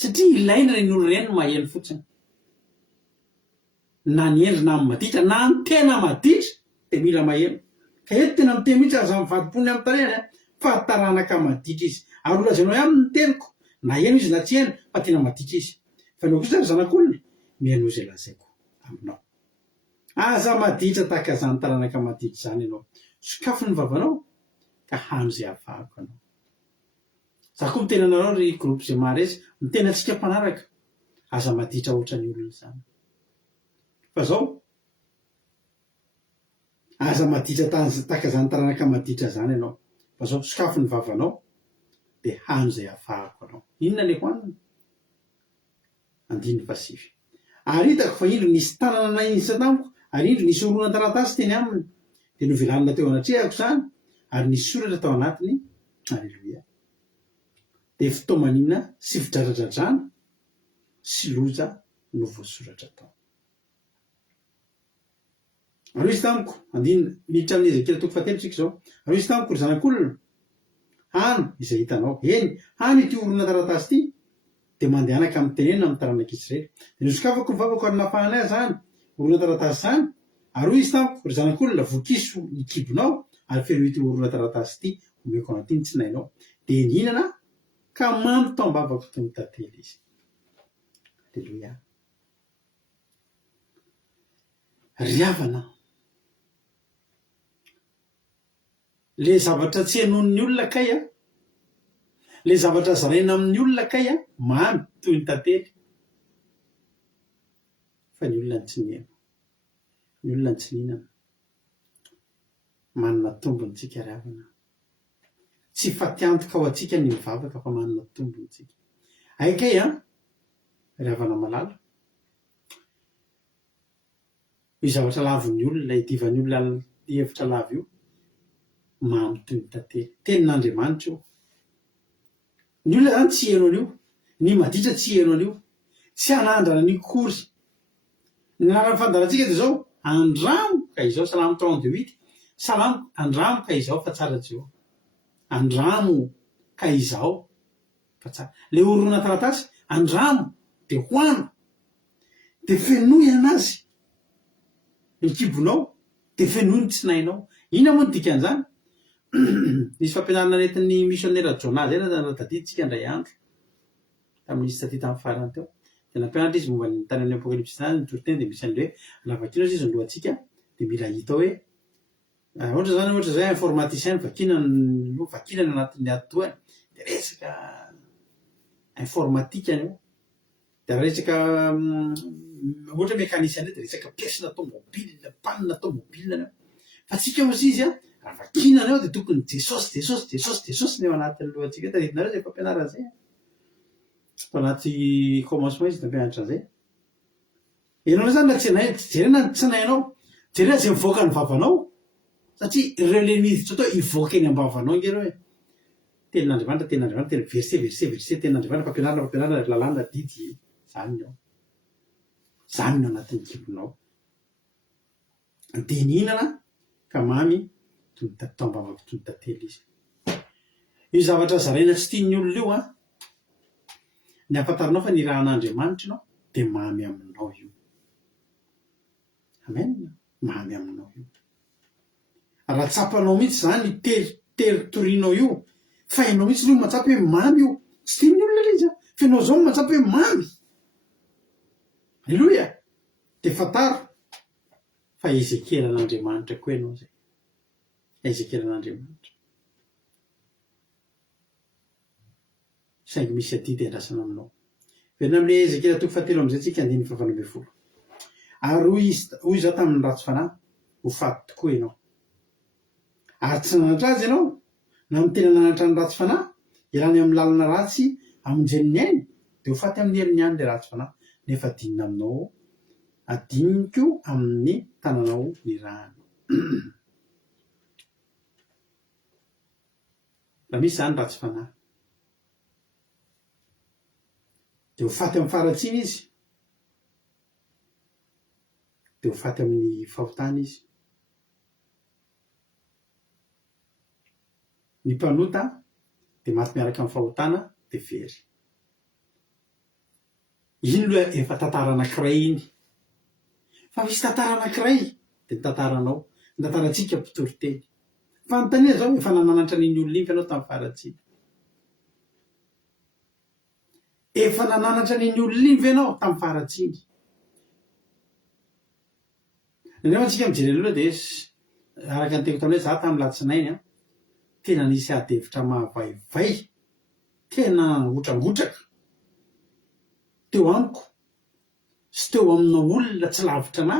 satria ilaina reny olo reny maheno fotsiny na ny endry na maditra na ny tena maditra de mila maheno ka eto tena miteny mihitsy aza mivadipony amin'ny tarehany fa taranaka maditra izy ary olazanao ihany ny teniko na eno izy na tsy eno fa tena maditra izy fa nao kosa ry zanak'olona mihaino zay lazaiko aminao aza maditra tahaka zany taranaka maditra zany ianao sokafo ny vavanao ka hano zay avahako anao za koa mitena anareo ry groupe zay maharesy mitena antsika mpanaraka aza maditra ohatra ny olona zany fa zao aza maditra taka zany taranaka maditra zany ianao fa zao sokafo ny vavanao de hano zay avahako anao inona le hoanina andiny fasify ary hitako fa indro nisy tanana na inisa tamiko ary indro nisy orona taratasy teny aminy de novelanina teo anatrehako zany ary nisy soratra tao anatiny alleluia de fitomanina sy fidradradradrana sy loza no voasoratra tao ary izy tamiko andiny miditra amin'ny Ezekela toko fatelotsika zao ary izy tamiko ry zanak'olona hano izay hitanao eny hano ity orona taratasy ty de mandehanaka amin'ny tenenina amin'ny taranak'Israely de nosokafako ny vavako ary nafahana azy zany orona taratasy zany ary izy tamiko ry zanak'olona vokiso ny kibonao ary feno ity orona taratasy ty omeko anaty ny tsinainao de nihinana ka mamy tao am-bavako toy ny tantely izy alleluia ry havana le zavatra tsy henon'ny olona kay a le zavatra zaraina amin'ny olona kay a mamy toy ny tantely fa ny olona ny tsy niheno ny olona ny tsy nihinana manana tombonytsika ry havana tsy fatiantoka ao atsika ny mivavaka fa manana tombonytsika aikay a ry havana malala io zavatra lavon'ny olona idivan'ny olona hevitra lava io mamy toy ny tantely tenin'Andriamanitra io ny olona zany tsy heno an'io ny maditra tsy heno an'io tsy hanandrana ny kory ny anarany fandarantsika de zao andramo ka izao salamo 38 salamo andramo ka izao fa tsara jeo andramo ka izao fa tsara le orona taratasy andramo de hoano de fenoy anazy ny kibonao de fenoy ny tsinainao ina moa ny dikan'izany nisy fampianarana nentin'ny missionnaire Jona zay natadiditsika indray andro tamin'izy taty tamin'ny farany teo de nampianatra izy momba ny tany amin'ny apokalypsy zany ny toriteny de misy an'le lavakina izy ny lohantsika de mila hita hoe ohatra zany ohatra zay informaticien vakina no vakina ny anatin'ny atoany de resaka informatika io de resaka ohatra mécanicien de resaka pièce automobile panne automobile fa tsika moa izy a raha vakinana eo de tokony Jesosy ny eo anatin'ny lohantsika tadidinareo zay fampianarana zay tao anaty commencement izy nampianatra zay ianao zany na jerena ny tsinainao jerena zay mivoaka ny vavanao satria ireo le miditra atao ivoaka eny am-bavanao ngereo e tenin'Andriamanitra teny verset tenin'Andriamanitra fampianarana lalàna didy zany ao zany no anatin'ny kibonao de nihinana ka mamy tao am-bavako toy ny tantely izy io zavatra zaraina tsy tian'ny olona io a ny afantaranao fa ny raha an'Andriamanitra ianao de mamy aminao io amen mamy aminao io raha tsapanao mihitsy zany teritorianao io fa hainao mihitsy io matsapy hoe mamy io tsy tian'ny olona le izy a fa ianao zao matsapy hoe mamy alleluia de fataro fa Ezekela an'Andriamanitra koa ianao zay Ezekela an'Andriamanitra saingy misy adidy andrasana aminao verina amin'le Ezekela toko fahatelo am'izay tsika andiny fahavalo folo ary hoy zao tamin'ny ratsy fanahy ho faty tokoa ianao ary tsy nanatra azy ianao na mitena nanatra ny ratsy fanahy ialany amin'ny lalana ratsy amonjen'ny ainy de ho faty amin'ny heliny any le ratsy fanahy nefa adinina aminao adiniko amin'ny tananao ny rano raha misy zany ratsy fanahy de ho faty amin'ny faratsiny izy de ho faty amin'ny fahotana izy ny mpanota de maty miaraka amin'ny fahotana de very iny loha efa tantara anankiray iny fa misy tantara anankiray de ny tantaranao ny tantarantsika mpitoroteny fa nytania zao efa nananatra n'iny olona iny fa anao tamin'ny faratsiny efa nananatra n'iny olona iny ve anao tamin'ny faratsiny nefa antsika mijery aloha de araka ny teko taminay za tamin'ny latsinainy a tena nisy ady hevitra mahavaivay tena ngotrangotraka teo amiko sy teo amina olona tsy lavitra na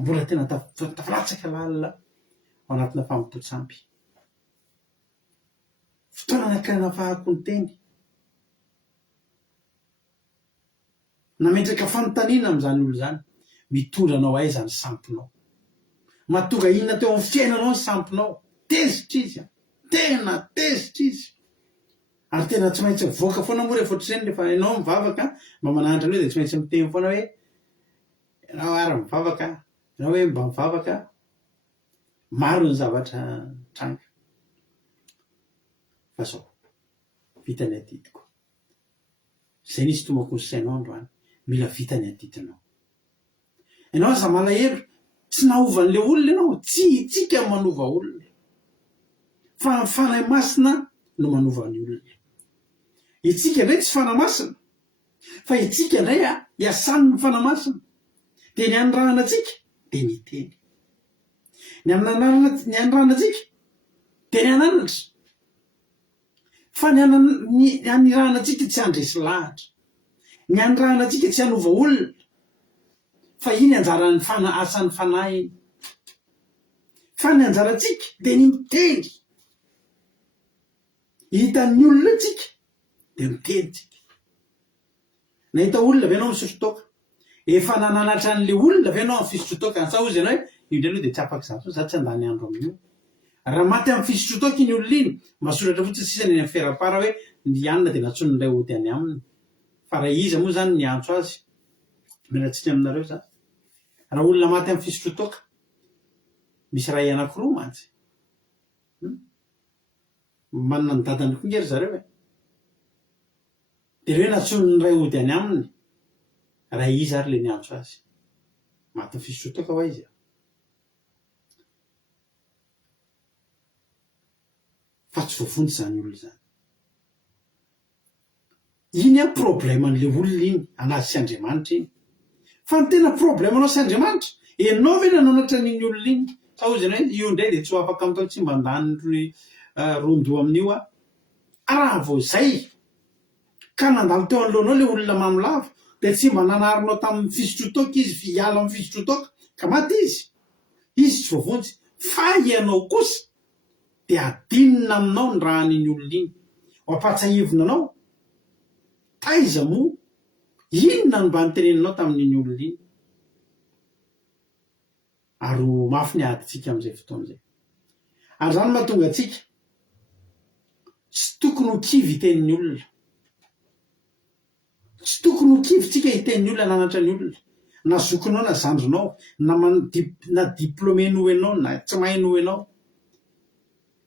mbola tena tafalatsaka lalina ao anatina fampotsampy fotoana anankiray nafahako ny teny nametraka fanontaniana amin'izany olo zany mitondra anao aiza ny sampinao mahatonga inona teo amin'ny fiainanao ny sampinao tezitra izy tena tezitra izy ary tena tsy maintsy voaka foana moa rehefa ohatr'izany rehefa ianao mivavaka mba manahitra an'io dia tsy maintsy miteny foana hoe ianao ary mivavaka ianao hoe mba mivavaka maro ny zavatra tranga fa zao vita ny adidiko zay nisy tombako ny sainao androany mila vita ny adidinao ianao aza malahelo tsy naovan'le olona ianao tsy itsika manova olona fa ny fanahy masina no manova ny olona itsika indray tsy fanamasina fa itsika indray iasany ny fanamasina dia ny andrahana atsika dia ny teny ny andrahana atsika dia ny ananatra fa ny anirahana atsika tsy andresy lahatra ny andrahana atsika tsy hanova olona fa iny anjarany asan'ny fanahy iny fa ny anjaratsika dia ny miteny hitan'ny olona tsika dia miteny tsika nahita olona ve anao misotro toaka efa nananatra an'le olona ve anao amin'ny fisotro toaka ansa ozy ianao hoe indray aloha dia tsy afaka zato za tsy andany andro amin'io raha maty amin'ny fisotro toaka iny olona iny masoratra fotsiny sisany eny amin'ny ferapara hoe ny anina dia natson'ndray ody any aminy fa raha iza moa zany ny antso azy milatsiny aminareo zany raha olona maty amin'ny fisotro toaka misy ray anankiroa mantsy manana ny dadany kongery zareo e dia reo natson'ny ray ody any aminy raha iza ary le ny antso azy maty amin'ny fisotro toaka hoa izy fa tsy voafontsy zany olona zany iny a probleman'le olona iny anazy sy Andriamanitra iny fa ny tena problemanao sy Andriamanitra ianao ve nananatra n'iny olona iny sa ozy ianao hoe io indray dia tsy ho afaka amitao tsy mba andany rondoa amin'io raha vao zay ka nandalo teo anoloanao le olona mamolavo dia tsy mba nanarinao tamin'ny fisotro toaka izy fiala amin'ny fisotro toaka ka maty izy tsy voafontsy fa ianao kosa dia adinina aminao ny raha n'iny olona iny ho ampatsahivina anao taiza moa inona no mba niteneninao tamin'iny olona iny ary mafy ny aditsika amin'izay fotoana izay ary zany mahatonga atsika tsy tokony ho kivy hitenin'ny olona tsy tokony ho kivyntsika hitenin'ny olona nanatra ny olona na zokinao na zandronao na diplômeno ianao na tsy maino ianao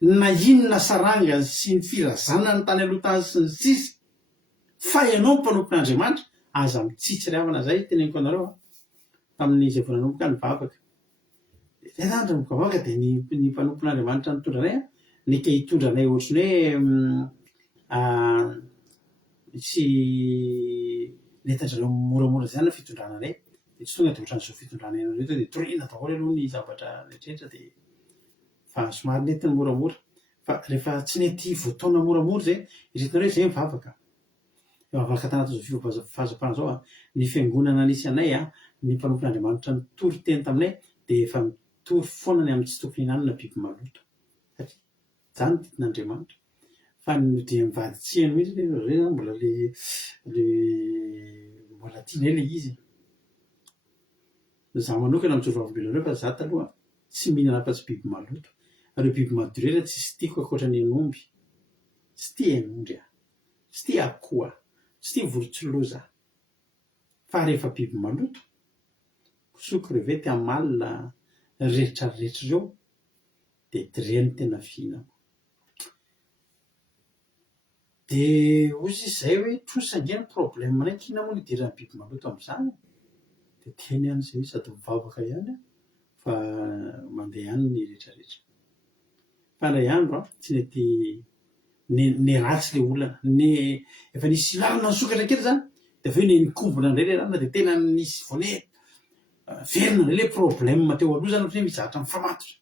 na inona sarangany sy ny firazana ny tany aloha tany sy ny sisa fa ianao mpanompon'Andriamanitra aza mitsitsy ravana zay teneniko anareo tamin'izay vao nanomboka ny vavaka zay zany raha mivavaka dia ny mpanompon'Andriamanitra nitondra anay neka hitondra anay ohatrany hoe sy netandrareo moramora zany na fitondrana anay dia tsy tonga dia ohatran'izao fitondrana ianareo to dia torina daholo aloha ny zavatra rehetrarehetra dia fa somary netiny moramora fa rehefa tsy nety voataona moramora zay iretinareo zay mivavaka mivavaka tanaty zao fahazapana zao ny fiangonana nisy anay ny mpanompon'Andriamanitra nitory teny taminay dia efa mitory foana ny amin'ny tsy tokony hinanana biby maloto satria zany ditin'Andriamanitra fa dia mivaditsihany mihitsy zay zany mbola mbola tianay le izy za manokana mijoroavolombelonareo fa za taloha tsy mihinana afa-tsy biby maloto reo biby madorera tsy tiako ankoatra ny enomby tsy tia enondry tsy tia akoha tsy tia vorotsiloza fa rehefa biby maloto koso krevety amalina rehetra reo dia direny tena fihinako dia ozy izay hoe trosange ny problème anay kina moa ny idiran'ny biby maloto amin'izany dia teny ihany izay sady mivavaka ihany fa mandeha ihany ny rehetrarehetra fa indray andro tsy nety ny ratsy le olana efa nisy lalina nisokatra kely zany dia aveo nikombona indray le lalina dia tena nisy voane verina indray le problème teo aloha zany ohatry hoe mizahatra mifamatotra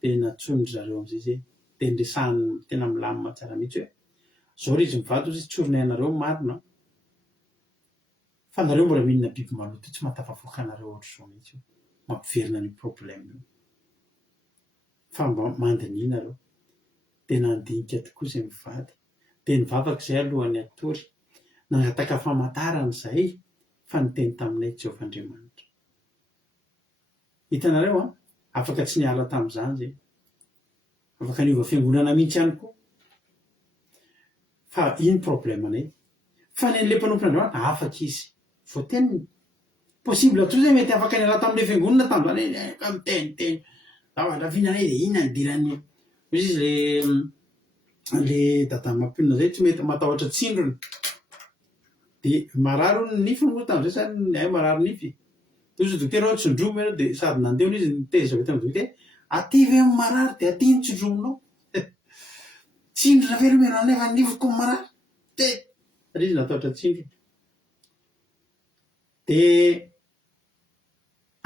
dia natsonry zareo amin'izay zay dia ndresahany tena milamina tsara mihitsy hoe zao re izy mivady ozy tsoronay anareo marina fa nareo mbola mihinana biby maloto tsy mahatafavoaka anareo ohatr' zao mihitsy io mampiverina ny problème io fa mba mandiniana nareo de nandinika tokoa izay mivady de nivavaka izay alohan'ny atory nangataka famantarana izay fa niteny taminay Jehovahandriamanitra hitanareo a afaka tsy niala tamin'izany zay afaka niova fiangonana mihitsy ihany koa fa iny problème anay fa ny an'le mpanompon'Andriamanitra afaka izy voateniny possible to zay mety afaka niala tamin'le fiangonana tamin'izany ka miteniteny ravinanay de inona nidirany misy izy le dada mampionina zay tsy mety matahotra tsindrony de marary ny nify moa tamin'izay zany ay marary nify tozy dokotera ao tsindromo ianao de sady nandeha izy niteza avy tamin'ny dokotera aty ve amin'ny marary de aty ny tsindromonao tsindrona ve aloha miarana nefa nifiko marary te satria izy natahotra tsindrona de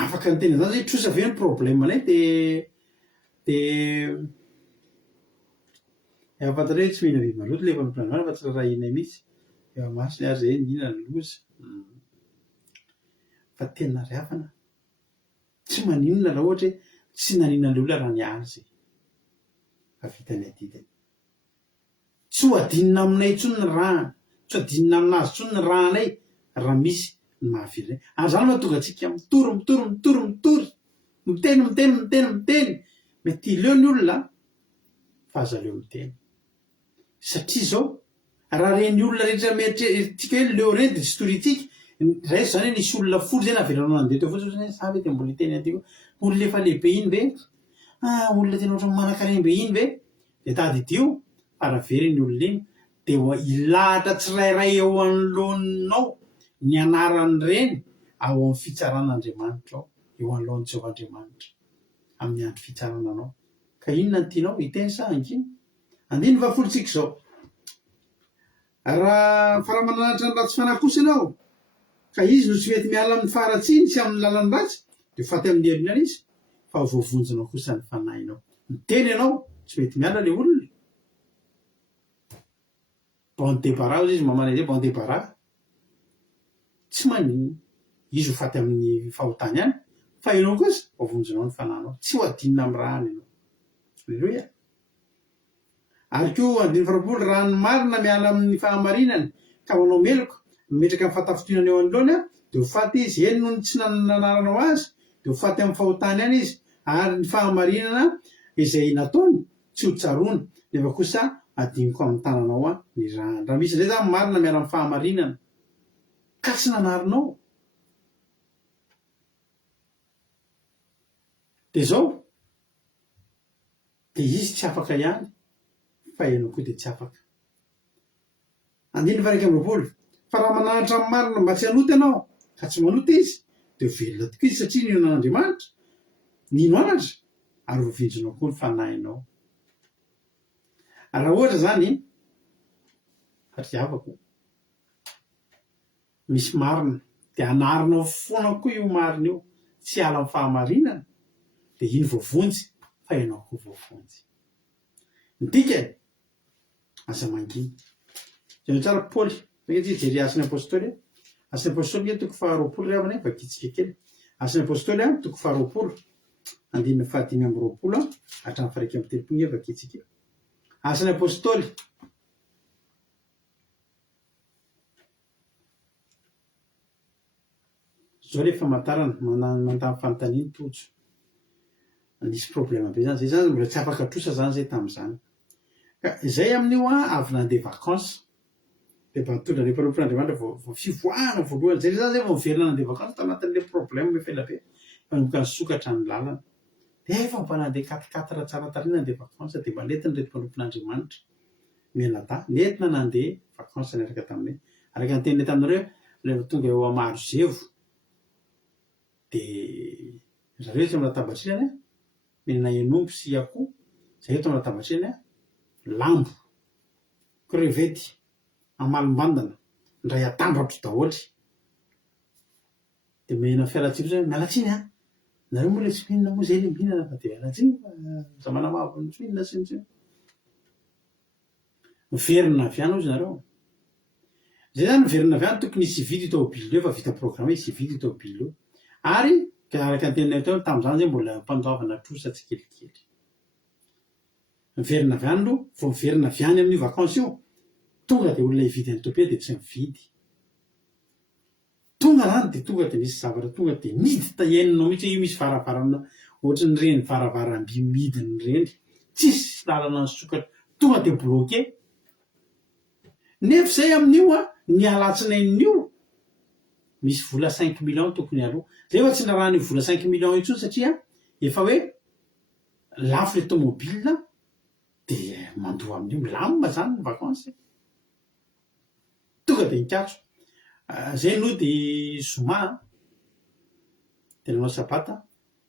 afaka ny tena zany zay trosa ve ny problème anay de efa fantatra hoe tsy mihina biby maloto le mpanompon'Andriamanitra fa tsy rarahinay mihitsy efa masiny ary zay nihina ny loza fa tena riavana tsy maninona raha ohatra hoe tsy nanina le olona raha niany zay fa vitany adidiny tsy ho adinina aminay intsony ny rahana tsy ho adinina aminazy intsony ny rahanay raha misy ny mahavirinay ary zany mahatonga antsika mitory miteny mety ileo ny olona fa aza leo miteny satria zao raha reny olona rehetra mieritreretintsika hoe leo reny de tsy toritsika ray zany hoe nisy olona folo zay navelanao nandeha teo fotsiny sa ve de mbola hiteny aty olona efa lehibe iny ve olona tena ohatran'ny manan-karembe iny ve de tadidio fa raha very ny olona iny de ilahatra tsirairay eo anoloanao ny anarany reny ao amin'ny fitsaran'Andriamanitra ao eo anoloan'ny Jehovahandriamanitra amin'ny andro fitsarananao ka inona ny tianao hiteny sa anginy andiny vafolontsika zao raha faramananatra ny ratsy fanahy kosa ianao ka izy no tsy mety miala amin'ny faharatsiny sy amin'ny lalany ratsy de faty amin'ny herinana izy fa voavonjinao kosa ny fanahinao miteny ianao tsy mety miala le olona bon débarras izy mamana izay bon débarras tsy maninona izy ho faty amin'ny fahotany any fa ianao kosa voavonjinao ny fanahinao tsy ho adinina amin'ny rahany ianao alleloia ary koa andiny farapolo raha ny marina miala amin'ny fahamarinany ka manao meloko mimetraka amin'ny fahatafitonany eo anoloany de ho faty izy eny noho ny tsy nananaranao azy de ho faty amin'ny fahotany any izy ary ny fahamarinana izay nataony tsy ho tsarony nefa kosa adiniko amin'ny tananao ny rahany raha misy zay zany marina miala amin'ny fahamarinana ka tsy nanarinao de zao de izy tsy afaka ihany fa ianao koa de tsy afaka andiny faraika amby roapolo fa raha mananatra amin'ny marina mba tsy hanoty ianao ka tsy manoty izy de velona tokoa izy satria nino an'Andriamanitra nino anatra ary hovinjinao koa ny fanahinao raha ohatra zany riavako misy marina de anarinao foana koa io marina io tsy ala amin'ny fahamarinana de iny voavonjy fa ianao koa voavonjy midikany aza manginy zay tsara Paoly zay tsy jery asin'ny apôstôly asin'ny apôstôly nge toko faharoapolo ry havana vakitsika kely asin'ny apôstôly toko faharoapolo andininy fahadimy amby roapolo hatramin'ny faraika amby telopolo nge vakitsika asin'ny apôstôly zao le famantarana mandamy fanontaniany tojo nisy problème be zany zay zany mbola tsy afaka trosa zany zay tamin'izany ka zay amin'io avy nandeha vacances de mba mitondra le mpanompon'Andriamanitra vao fivoahana voalohany zay zany zay vao miverina nandeha vacances tanatin'le problème efa elabe manomboka ny sokatra ny lalana de efa mba nandeha 4 tsara tarina nandeha vacances de mba nentina reto mpanompon'Andriamanitra menada nentina nandeha vacances niaraka taminay araka ny tenina taminareo rehefa tonga eo Marozevo de zareo eto amin'ny latabatrelany menina enombo sy akoho zay eto amin'ny latabatrelany lambo crevety amalimbandana ndray atambratro daholy de mena fialatsiny zay mialatsiny nareo moa le tsy mihinana moa zay le mihinana fa de mialatsiny fa zamana mavo tsy mihinana sy miverina avy any ozy nareo zay zany miverina avy any tokony isy vity tobily eo fa vita programme isy vity tobily eo ary araka antenina teo tamin'izany zay mbola mpanjovana trosa tsy kelikely miverina avy any aloha vo miverina avy any amin'ny vakansa io tonga de olona hividy any topia de tsy mividy tonga zany de tonga de misy zavatra tonga de nidy taheninao mihitsy io misy varavarana ohatry ny reny varavaram-by midiny reny tsisy lalana ny sokatra tonga de bloqué nefa zay amin'io a ny alatsinain'io misy vola 5 millions tokony aloha zay fa tsy narahan'io vola 5 millions itsony satria efa hoe lafo le tomobile de mandoa amin'io milamina zany ny vakansy tonga de nikatso zay no de zoma de nanao sabata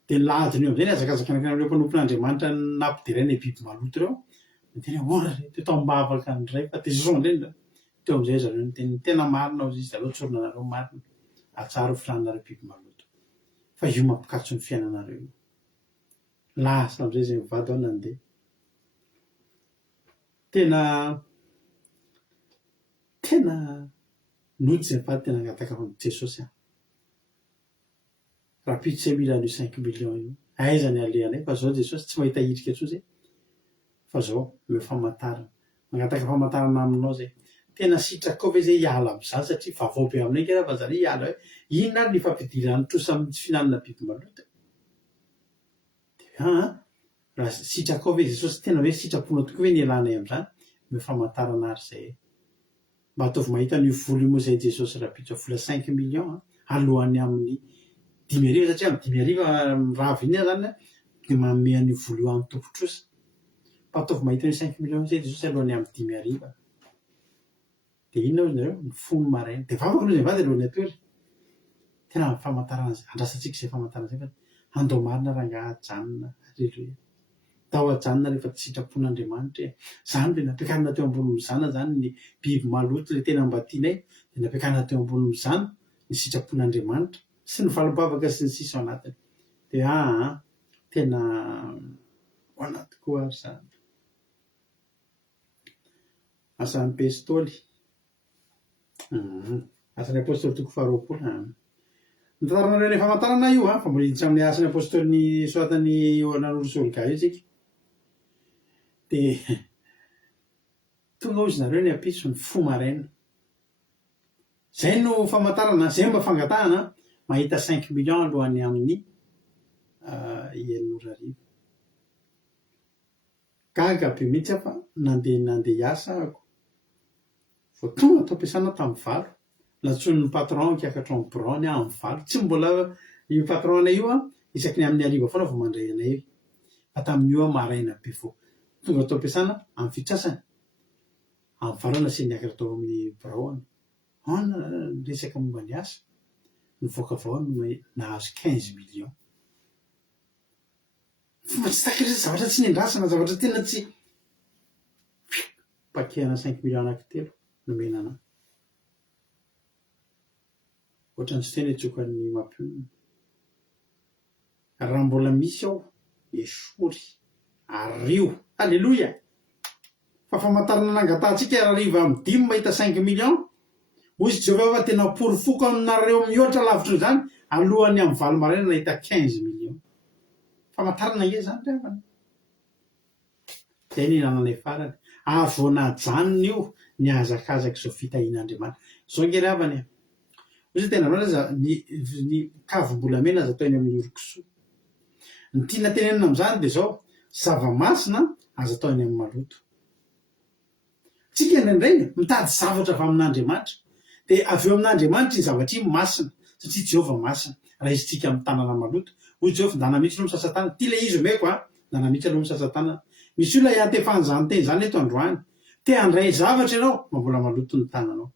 de nilahadiny eo am'zay ny azakazaka anakireo mpanompon'Andriamanitra nampidirana biby maloto reo tena ora teo tambavaka ndray fa de zao ndray teo am'izay zareo nyteny tena marina ao izy zareo tsorinanareo marina atsara firanareo biby maloto fa io mampikatso ny fiainanareo lasa am'izay zay mivady ao nandeha tena nody zay mivady tena angataka fa Jesosy raha pitsy mila an'io 5 millions io aiza ny alehanay fa zao Jesosy tsy mahita hidrika atso zay fa zao meo famantarana mangataka famantarana aminao zay tena sitraka ao ve zay hiala am'izany satria vaovao be aminay keraha fa zany hiala hoe inona ary ny fampidirany trosa amin'ny tsy finanana biby maloto de raha sitraka ao ve Jesosy tena hoe sitraponao tokoa hoe ny alanay am'izany meo famantarana ary zay mba ataovy mahita n'io voly moa zay Jesosy raha pitso vola 5 millions alohan'ny amin'ny 10 satria amin'ny 10 raha vinia zany de manome an'io voly io amin'ny tompotrosa mba ataovy mahita ny 5 millions zay Jesosy alohan'ny amin'ny 10 de inona ozy nareo ny fony maraina de vavaka aloha zay vady alohan'ny atory tena famantarana andrasantsika zay famantarana zay fa andao marina raha ngahajanona alleloia tao ajanona rehefa tsy sitrapon'Andriamanitra zany le nampiakarina teo ambony mizana zany ny biby maloto le tena mba tianay de nampiakarina teo ambony mizana ny sitrapon'Andriamanitra sy ny valom-bavaka sy ny sisa ao anatiny de tena ho anaty koa ary zany asan'ny pestôly asan'ny apôstôly toko faharoapolo nitaranareo ny famantarana io fa mbola hiditra amin'ny asan'ny apôstôly ny soatany nanorosolga io tsika de tonga ozy nareo ny apiso ny fo maraina zay no famantarana zay mba fangatahana mahita 5 millions alohan'ny amin'ny 100,000 gaga be mihitsy afa nandeha hiasa ako vo tonga atao ampiasana tamin'ny valo natson'ny patron kiakatra amin'ny braony amin'ny valo tsy mbola io patron io isaky ny amin'ny ariva foana vo mandray anay fa tamin'io maraina be fo tonga atao ampiasana amin'ny fitrasany amin'ny valo nasy niakatra tao amin'ny braony resaka momba ny asa nivoaka avao nahazo 15 millions fomba tsy takatry zavatra tsy nendrasana zavatra tena tsy pakehana 5 millions anankitelo nomena anahy ohatrany tsy tena itsokany mampionina raha mbola misy ao esory ario alleloia fa famantarana nangatantsika ariva amin'ny 10 mahita 5 millions ozy Jehovah fa tena porofoko aminareo mihoatra lavitra zany alohan'ny amin'ny valo maraina nahita 15 millions famantarana nge zany reafany zay ny nananay farany avonajanona io ny azakazaka zao fitahin'Andriamanitra zao nge reavany ozy tena za ny kavim-bolamena azo atao eny amin'ny orokisoa ny tiana tenenina am'izany de zao zava-masina azo atao eny amin'ny maloto tsika indraindray mitady zavatra avy amin'Andriamanitra de avy eo amin'Andriamanitra ny zavatra iny masina satria Jehovah masina raha izy tsika amin'ny tanana maloto hoy Jehovah ndana mihitsy aloha misasa-tanana ty le izy omeko ndana mihitsy aloha misasa-tanana misy olona iantefany zany teny zany eto androany te handray zavatra ianao mbola maloto ny tananao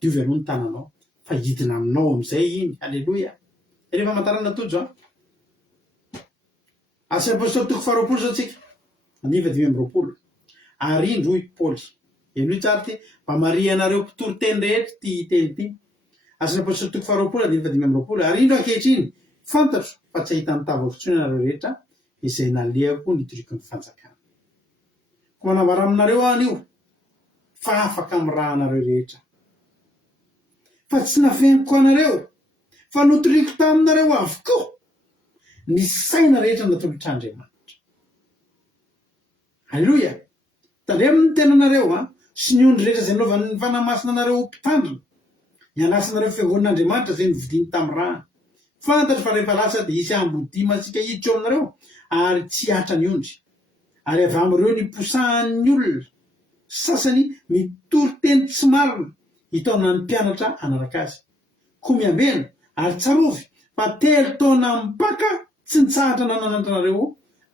diovy aloha ny tananao fa hidina aminao am'izay iny alleloia rehefa famantarana tojo asy apôstôly toko faharoapolo zao tsika 9:20 ary indroy Paoly eno tsara ty mba maria anareo mpitoro teny rehetra ty teny ty asy apôstôly toko faharoapolo 9:20 ary indro ankehitriny fantatro fa tsy ahitany tavafotsony anareo rehetra izay nalehako nitoriky ny fanjakana ko manambara aminareo anio fa afaka amin'ny raha anareo rehetra, fa tsy nafeniko anareo fa notoriko taminareo avokoa ny saina rehetra natolotr'Andriamanitra. Halleloia. Tandremo ny tenanareo sy ny ondry rehetra zay naovan'ny fanamasina anareo ho mpitandrina, ianasanareo fiangonan'Andriamanitra zay nividiny tamin'ny raha. Fantatro fa rehefa lasa dia isy ambodima-tsika hiditra eo aminareo ary tsy hatra ny ondry, ary avy amin'ireo ny posahan'ny olona sasany mitory teny tsy marina hitaona ny mpianatra anaraka azy. Koa miambena ary tsarovy fa 3 taona mipaka tsy nitsahatra nananatra anareo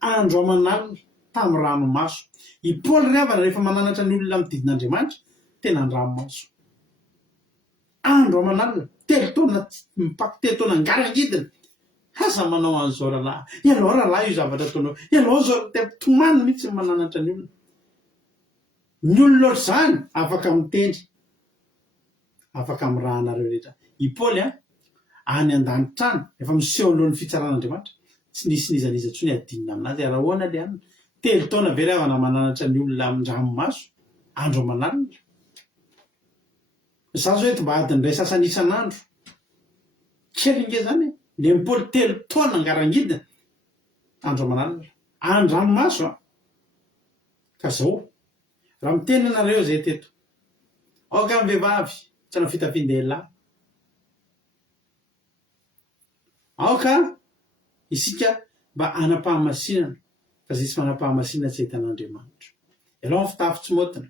andro aman'alina tamin'ny ranomaso. I Paoly ry havana rehefa mananatra ny olona amin'ny didin'Andriamanitra tena an-dranomaso. Andro aman'alina 3 taona mipaka, 3 taona ngarangidina. Asa manao an'izao rahalahy, ialao rahalahy io zavatra ataonao, ialao zao tomany mihitsy ny mananatra ny olona. Ny olona ohatr' izany afaka mitendry, afaka amin'ny raha anareo rehetra. I Paoly any an-danitrany efa miseho alohan'ny fitsaran'Andriamanitra, tsy nisy nizaniza intsony adinina aminazy. Raha ahoana le anina 3 taona very havana mananatra ny olona amin-dranomaso andro aman'alina. Za zao eto mba adiny ray sasany isan'andro kely nge zany le Paoly 3 taona ngarangidina andro aman'alina an-dranomaso ka zao raha miteny anareo zay teto, aoka amin'ny vehivavy tsy ana fitafian-dehilahy, aoka isika mba anam-pahamasinana fa zay tsy manam-pahamasinana tsy hitan'Andriamanitra. Ialao ny fitafy tsy motina,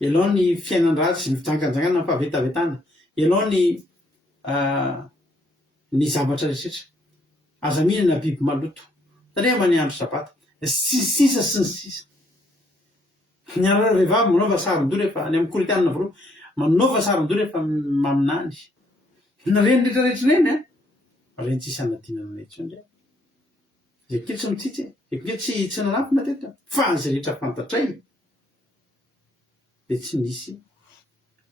ialao ny fiainan-dratsy, ny fijangajanganana, ny fahavetavetana, ialao ny zavatra rehetra, aza mihinana biby maloto, tandrema many andro sabata, sisa sy ny sisa. Ny anareo vehivavy manaova saron-doha rehefa any amin'ny Korintana voalohany, manaova saron-doha rehefa maminany. Na reny rehetrarehetra reny reny tsisy anadinana intsony. Zay kely tsy mitsitsy, zay kely tsy nanampy matetika, fa azy rehetra fantatray dia tsy nisy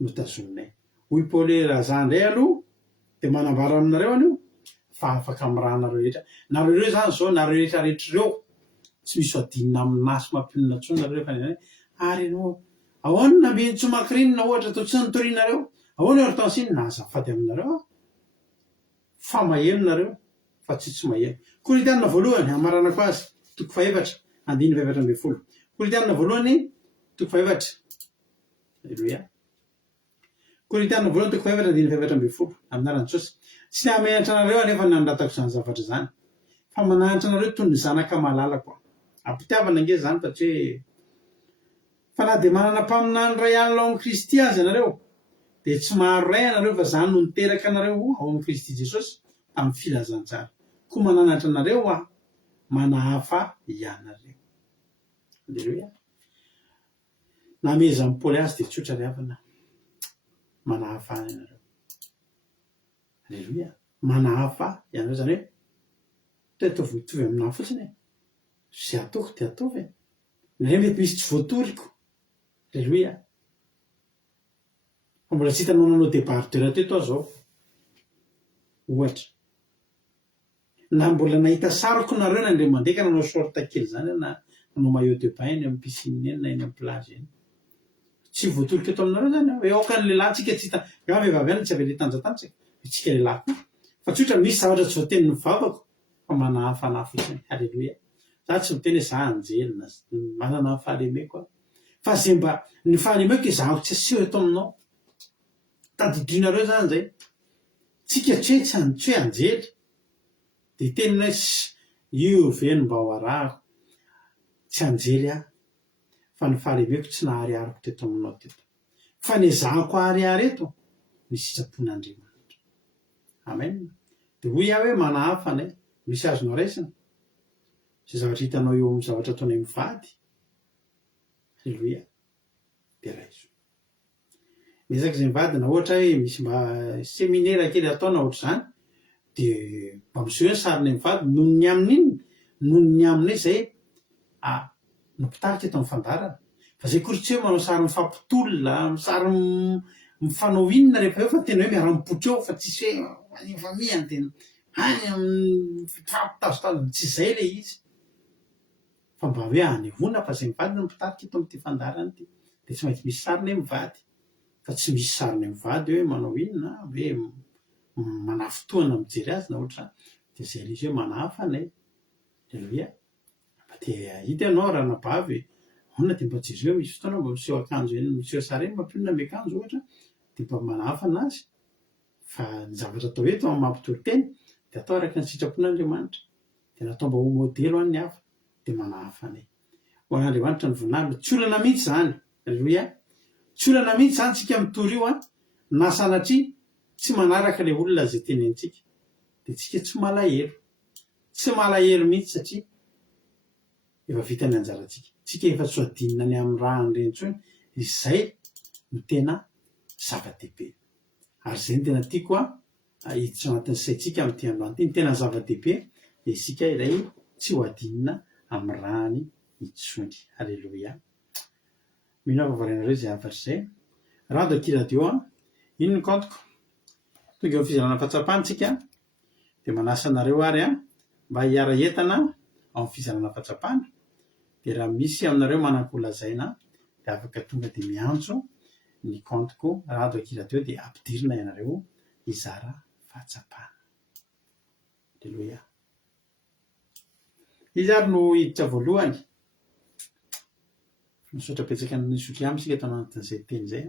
notazominay. Hoy Paoly raha za indray aloha dia manambara aminareo anio fa afaka amin'ny raha anareo rehetra. Nareo ireo zany zao, nareo rehetrarehetra ireo tsy misy adinina amin'ny nasy mampionona intsony nareo fa ary ianao ahoana nameny tsomakirinina ohatra atao tsy nitorianareo, ahoana hortansiny nazafady aminareo fa maheno nareo fa tsy maheno. Korintana voalohany amaranako azy 4:7-10. Korintana voalohany 4:7. Alleluia. Korintana voalohany 4:7-10 aminaran'ny Jesosy. Tsy namehantra anareo anefa nandatako izany zavatra zany, fa manahitra anareo toy ny zanaka malalako. Ampitiavana nge zany satria fa na dia manana mpaminany ray alina ao amin'ny Kristy azy anareo dia tsy maharo ray anareo fa zany no niteraka anareo ao amin'ny Kristy Jesosy amin'ny filazantsara. Koa mananatra anareo manahafa ianareo. Alleluia. Nameza amin'ny Paoly azy dia tsotra ry havana, manahafa ianareo. Alleluia. Manahafa ianareo zany hoe ataovy mitovy aminahy fotsiny, zay ataoko dia ataovy, na mety misy tsy voatoriko. Alleluia. Fa mbola tsy hitanao nanao débardeur teto aho zao ohatra, na mbola nahita saroko nareo na indray mandeha nanao short kely zany na nanao maillot de bain eny amin'ny piscine eny na eny amin'ny plage eny, tsy voatoriko eto aminareo zany hoe aoka ny lehilahy tsika tsy hita nga vehivavy ihany tsy avele tanjatanjaka itsika lehilahy koa, fa tsy ohatra misy zavatra tsy voateny ny vavako fa manahafa anahy fotsiny. Alleluia. Za tsy miteny hoe za anjely na manana ny fahalemeko fa zay mba ny fahalemeko izahako tsy aseho eto aminao. Tadidinareo zany zay, tsika tsy hoe anjely dia tenina hoe io ve no mba ho arahako, tsy anjely aho fa ny fahalemeko tsy nahariariko teto aminao teto, fa ny ezahako ahariary eto ny sitrapon'Andriamanitra. Amen. Dia hoy aho hoe manahafa nay, misy azonao raisina zay zavatra hitanao eo amin'ny zavatra ataonay mivady. Alleluia. Dia raiso miezaka izay mivadina ohatra hoe misy mba seminaire kely ataona ohatra izany dia mba miseho hoe sarinay mivady noho ny amin'iny, noho ny aminay zay nompitarika eto amin'ny fandarana. Fa zay kory tsy hoe manao sary mifampitolona, sary mifanao inona rehefa eo fa tena hoe miara-mipotra eo fa tsisy hoe any famihany tena any amin'ny fampitazotazona, tsy izay ilay izy. Fa mba hoe hanevona fa zay mivady no mpitarika eto amin'ity fandarana ity. dia tsy maintsy misy sariny mivady. Fa tsy misy sariny mivady hoe manao inona hoe manafotoana mijery azy na ohatra dia zay izy hoe manafanay. Aleloia. Dia hita ianao raha nabavy ona dia mba jery hoe misy fotoana mba miseho akanjo eny miseho sara eny mampionona miakanjo ohatra dia mba manafana azy. Fa ny zavatra atao eto amin'ny mampitory-teny dia atao araka ny sitrapon'Andriamanitra. Dia natao mba ho modely ho an'ny hafa dia manafanay. Ho an'Andriamanitra ny voninahitra tsy olana mihitsy izany. Aleloia. Tsy olana mihitsy izany tsika mitory io na sanatria tsy manaraka ilay olona izay tenentsika. Dia tsika tsy malahelo. Tsy malahelo mihitsy satria efa vita ny anjarantsika. Tsika efa tsy adinina ny amin'ny raha ireny intsony. Izay no tena zava-dehibe. Ary izay no tena tiako hiditra ao anatin'ny saintsika amin'ity androany ity. Ny tena zava-dehibe dia isika iray tsy ho adinina amin'ny rahany intsony. Aleloia. Mino aho vavarainareo izay hafatra izay. Radio Kiradio ino ny kantoko? Tonga eo fizarana fahatsapana dia manasa anareo ary mba hiara entana ao amin'ny fizarana fahatsapana. Dia raha misy aminareo manan-kolazaina dia afaka tonga dia miantso ny kantoko Radio Kiradio dia ampidirina ianareo hizara fahatsapana. Aleloia. Izy ary no hiditra voalohany. Misaotra betsaka ny sotry aminy isika tao anatin'izay teny izay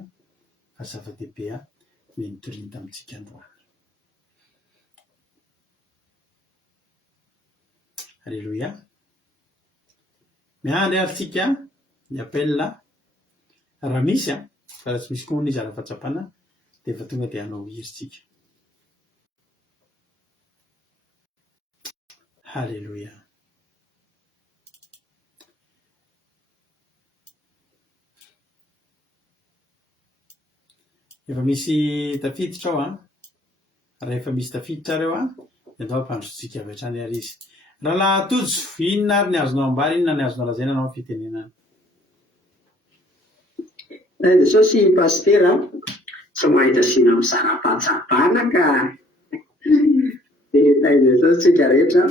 fa zava-dehibe ny nitoriana amintsika androany. Aleloia. Miandry ary tsika ny appel raha misy fa raha tsy misy koa ny hizara fahatsapana dia efa tonga dia hanao iry tsika. Aleloia. Efa misy tafiditra ao raha efa misy tafiditra areo dia andao ampandrotsika avy hatrany ary izy. Rahalahy Tojo, inona ary ny azonao ambara, inona ny azonao lazaina anao fitenenana? Jesosy pastera tsy mahita sina mizara fahatsapana ka dia Jesosy tsika rehetra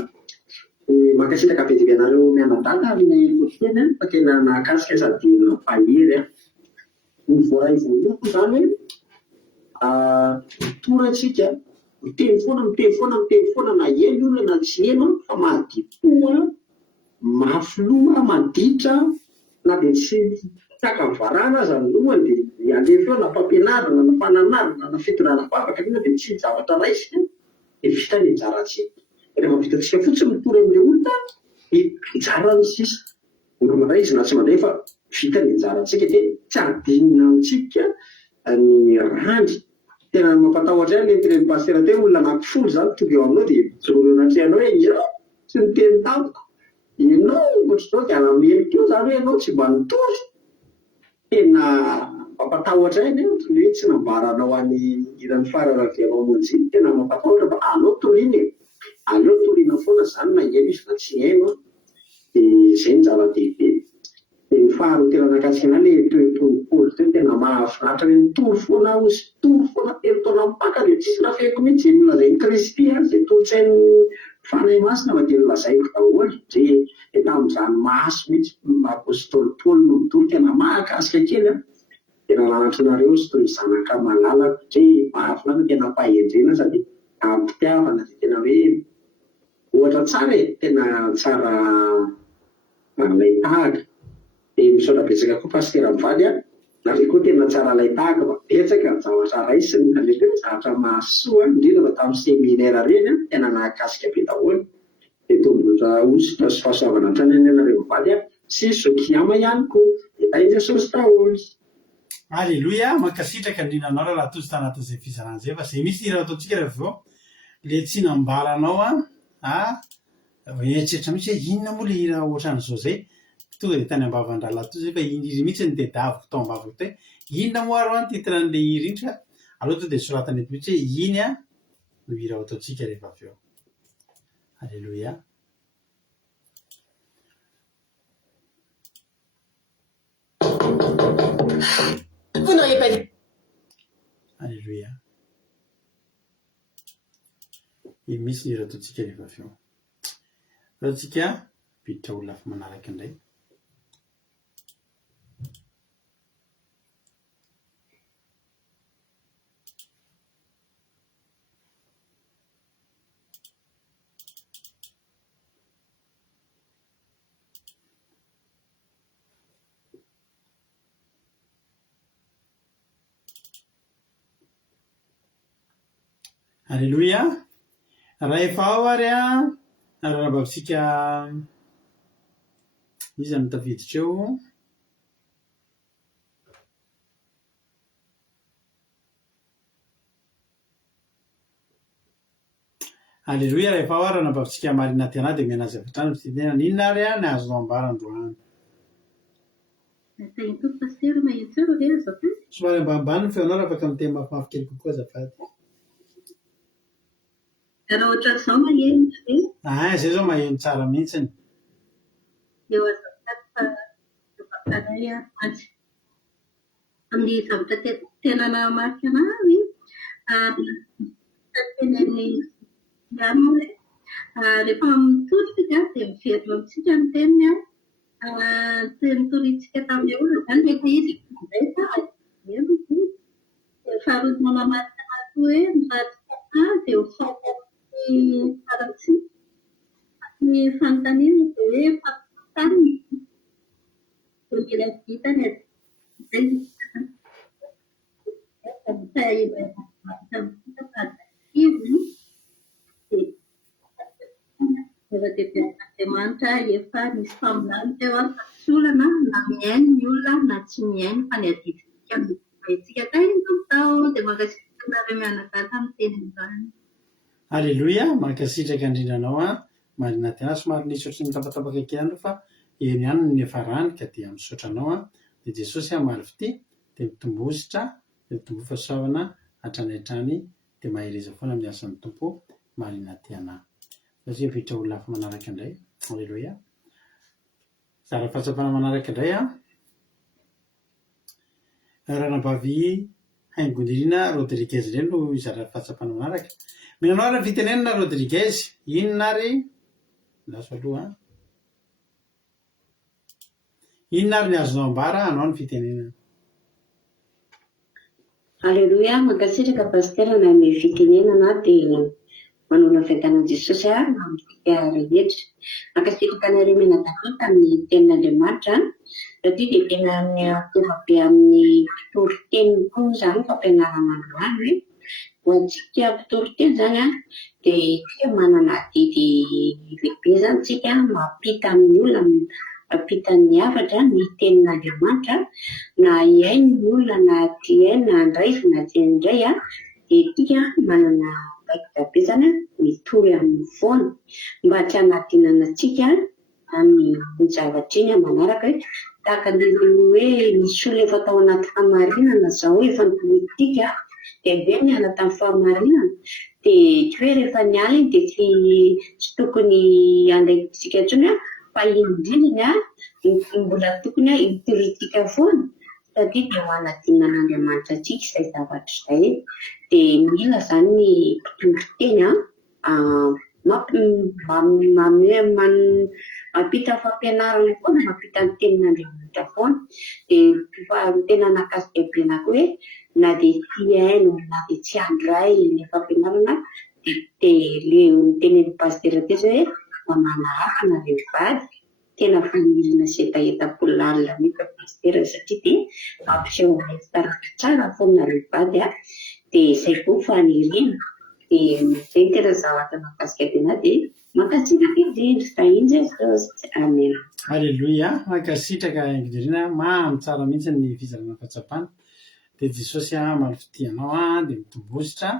mankasitraka be dia be anareo mianadaty amin'ny tototeny fa tena nahakasika sady mampahery. Ny voaray voalohany izany hoe torantsika miteny foana na eny olona na tsy eno fa mahadipoa mafoloa manditra na dia tsy takavarana aza ny lohany dia alefa eo na fampianarana na fananarana na fitondrana vavaka dia tsy zavatra raisina dia vita ny anjarantsika. Rehefa vitantsika fotsiny mitory amin'ilay olona dia anjarany sisa olona raisina na tsy mandray fa vita ny anjarantsika dia tsy adinina amintsika ny randry. Tena mampatahotra ihany ilay pastera teny olona anankifolo izany tonga eo aminao dia joro eo anatrehanao hoe ianao tsy niteny tamiko, ianao ohatr'izao dia hanamely teo izany hoe ianao tsy mba nitory. Tena mampatahotra ihany hoe tsy nambaranao any irany fararavianao monjy. Tena mampatahotra fa aleo toriana e, aleo toriana foana izany na eno izy na tsy eno dia izay ny zava-dehibe. Dia ny faharoa tena nakasika an'ahy ilay toy Paoly teo tena mahafinaritra hoe nitory foana aho izy, tory foana telo taona mipaka dia tsisy nafehiko mihitsy izay nolazay ny Kristy izay tolosain'ny fanahy masina fa dia nolazaiko daholo. Dia tamin'izany maso mihitsy apôstôly Paoly no nitory tena mahakasika kely dia nalalatra anareo sy toy ny zanaka malalaka satria mahafinaritra tena mpahendrena sady ampitiavana dia tena hoe ohatra tsara e, tena tsara lay tahaka. Dia misaotra betsaka koa pastera mivady nareo koa tena tsara lay tahaka fa betsaka ny zavatra raisiny naleka zavatra mahasoa indrindra fa tamin'ny seminaire ireny tena nahakasika be daholo. Dia tombontra ositra sy fahasoavana hatrany anareo mivady sy zokiama ihany koa. Dia Jesosy daholo. Aleloia. Mankasitraka indrindra anao raha tojo tanatin'izay fizarana izay fa izay misy raha ataontsika rehefa avy eo ilay tsy nambaranao eritreretra mihitsy hoe inona moa ilay hira ohatran'izao izay. Tonga dia tany ambavan-drahalahy tojo fa iny izy mihitsy ny tedaviko tao ambavako teo. Inona moa ary ny titran'ilay hira iny ka aleo tonga dia soratana eto mihitsy hoe iny no hira ao ataontsika rehefa avy eo. Aleloia. Aleloia. Iny misy ny hira ataontsika rehefa avy eo. Ataontsika biditra olona fa manaraka indray. Alleloia. Raha efa ao ary a raha mbatsika izy amin'ny tafiditra eo. Alleloia. Raha efa ao ary nambavitsika marina tiana dia mianazy avy hatrany fitidena ninona ary a ny azonao ambarandroany. Somary ambanimbany ny feonao raha afaka miteny mafimafy kely kokoa azafady. Raha ohatran'izao maheno Zay zao maheno tsara mihitsiny. eo azafady amin'ny zavatra tena namarika anahy tenen'ny iano hoe rehefa mitodika dia miverina amintsika ny teniny nitoritsika tamin'ny olona zany rehefa izy izay faharoa manamarika anahy koa hoe miratsika dia ho faokaty farantsy ny fanontaniana dia hoe fampitany dia mila vitany Andriamanitra efa nisy famonoana teo solana na miaino ny olona na tsy miaino fa ny adidintsika mitsika tainy tao dia mankasitraka nareo mianakata amin'ny tenin'izany. Alleloia. Mankasitraka indrindranao a marina tiana somary nisy ohatry ny tapatapaka kely andro fa eny ihany ny efa rany ka dia misaotra anao a dia Jesosy malefity dia mitombositra dia mitombo fahasoavana hatrany hatrany dia mahereza foana amin'ny asan'ny tompo marina tiana. Satria vitra olona hafa manaraka indray. Alleloia. Zara fahatsapana manaraka indray a ranambavy Haingondirina Rodriguez ireny no izara fahatsapana manaraka. Minanao ary fitenenana Rodriguez, inona ary laso aloha inona ary ny azonao ambara anao ny fitenenana. Alleluia. Mankasitraka pasitera na ny fitenenana dia manona fiainana Jesosy amintsika rehetra. Mankasitraka nareo menadaholo tamin'ny tenin'Andriamanitra satria dia tena mitovy be amin'ny mpitory-teniny koa zany fampianarana androany hoe ho antsika mpitory-teny zany dia tia manana didy lehibe zany tsika mampita amin'ny olona mampita ny havatra ny tenin'Andriamanitra na iaino ny olona na tiaino na andray na tiaindray dia tika manana be zany mitory amin'ny foana mba tsy hanadinana antsika amin'ny zavatra iny manaraka hoe tahaka ny hoe misy olona efa tao anaty fahamarinana zao efa ny politika dia be ny ala tamin'ny fahamarinana dia tsy hoe rehefa ny ala iny dia tsy tokony andraikitsika intsony fa indrindra mbola tokony hitoritika foana satria dia ho hanadinan'Andriamanitra antsika izay zavatra izay dia mila zany ny mpitory-teny mampita fampianarana foana mampita ny tenin'Andriamanitra foana dia tena nakasidehibe hoe na dia tsy haino na dia tsy handray ny fampianarana dia le tenen'ny pasitera teo hoe manahaka nareo vady tena fanirina sy etaeta-polalina mihitsy pasitera satria dia mampiseho taratra tsara foana nareo vady dia izay koa fanirina dia izay tena zavatra mahakasika tena dia mankasitraka indrindra iny Jesosy. Amen. Alleloia. Mankasitraka Haingondirina mamy tsara mihitsy ny fizarana fahatsapana dia Jesosy malefity anao dia mitombositra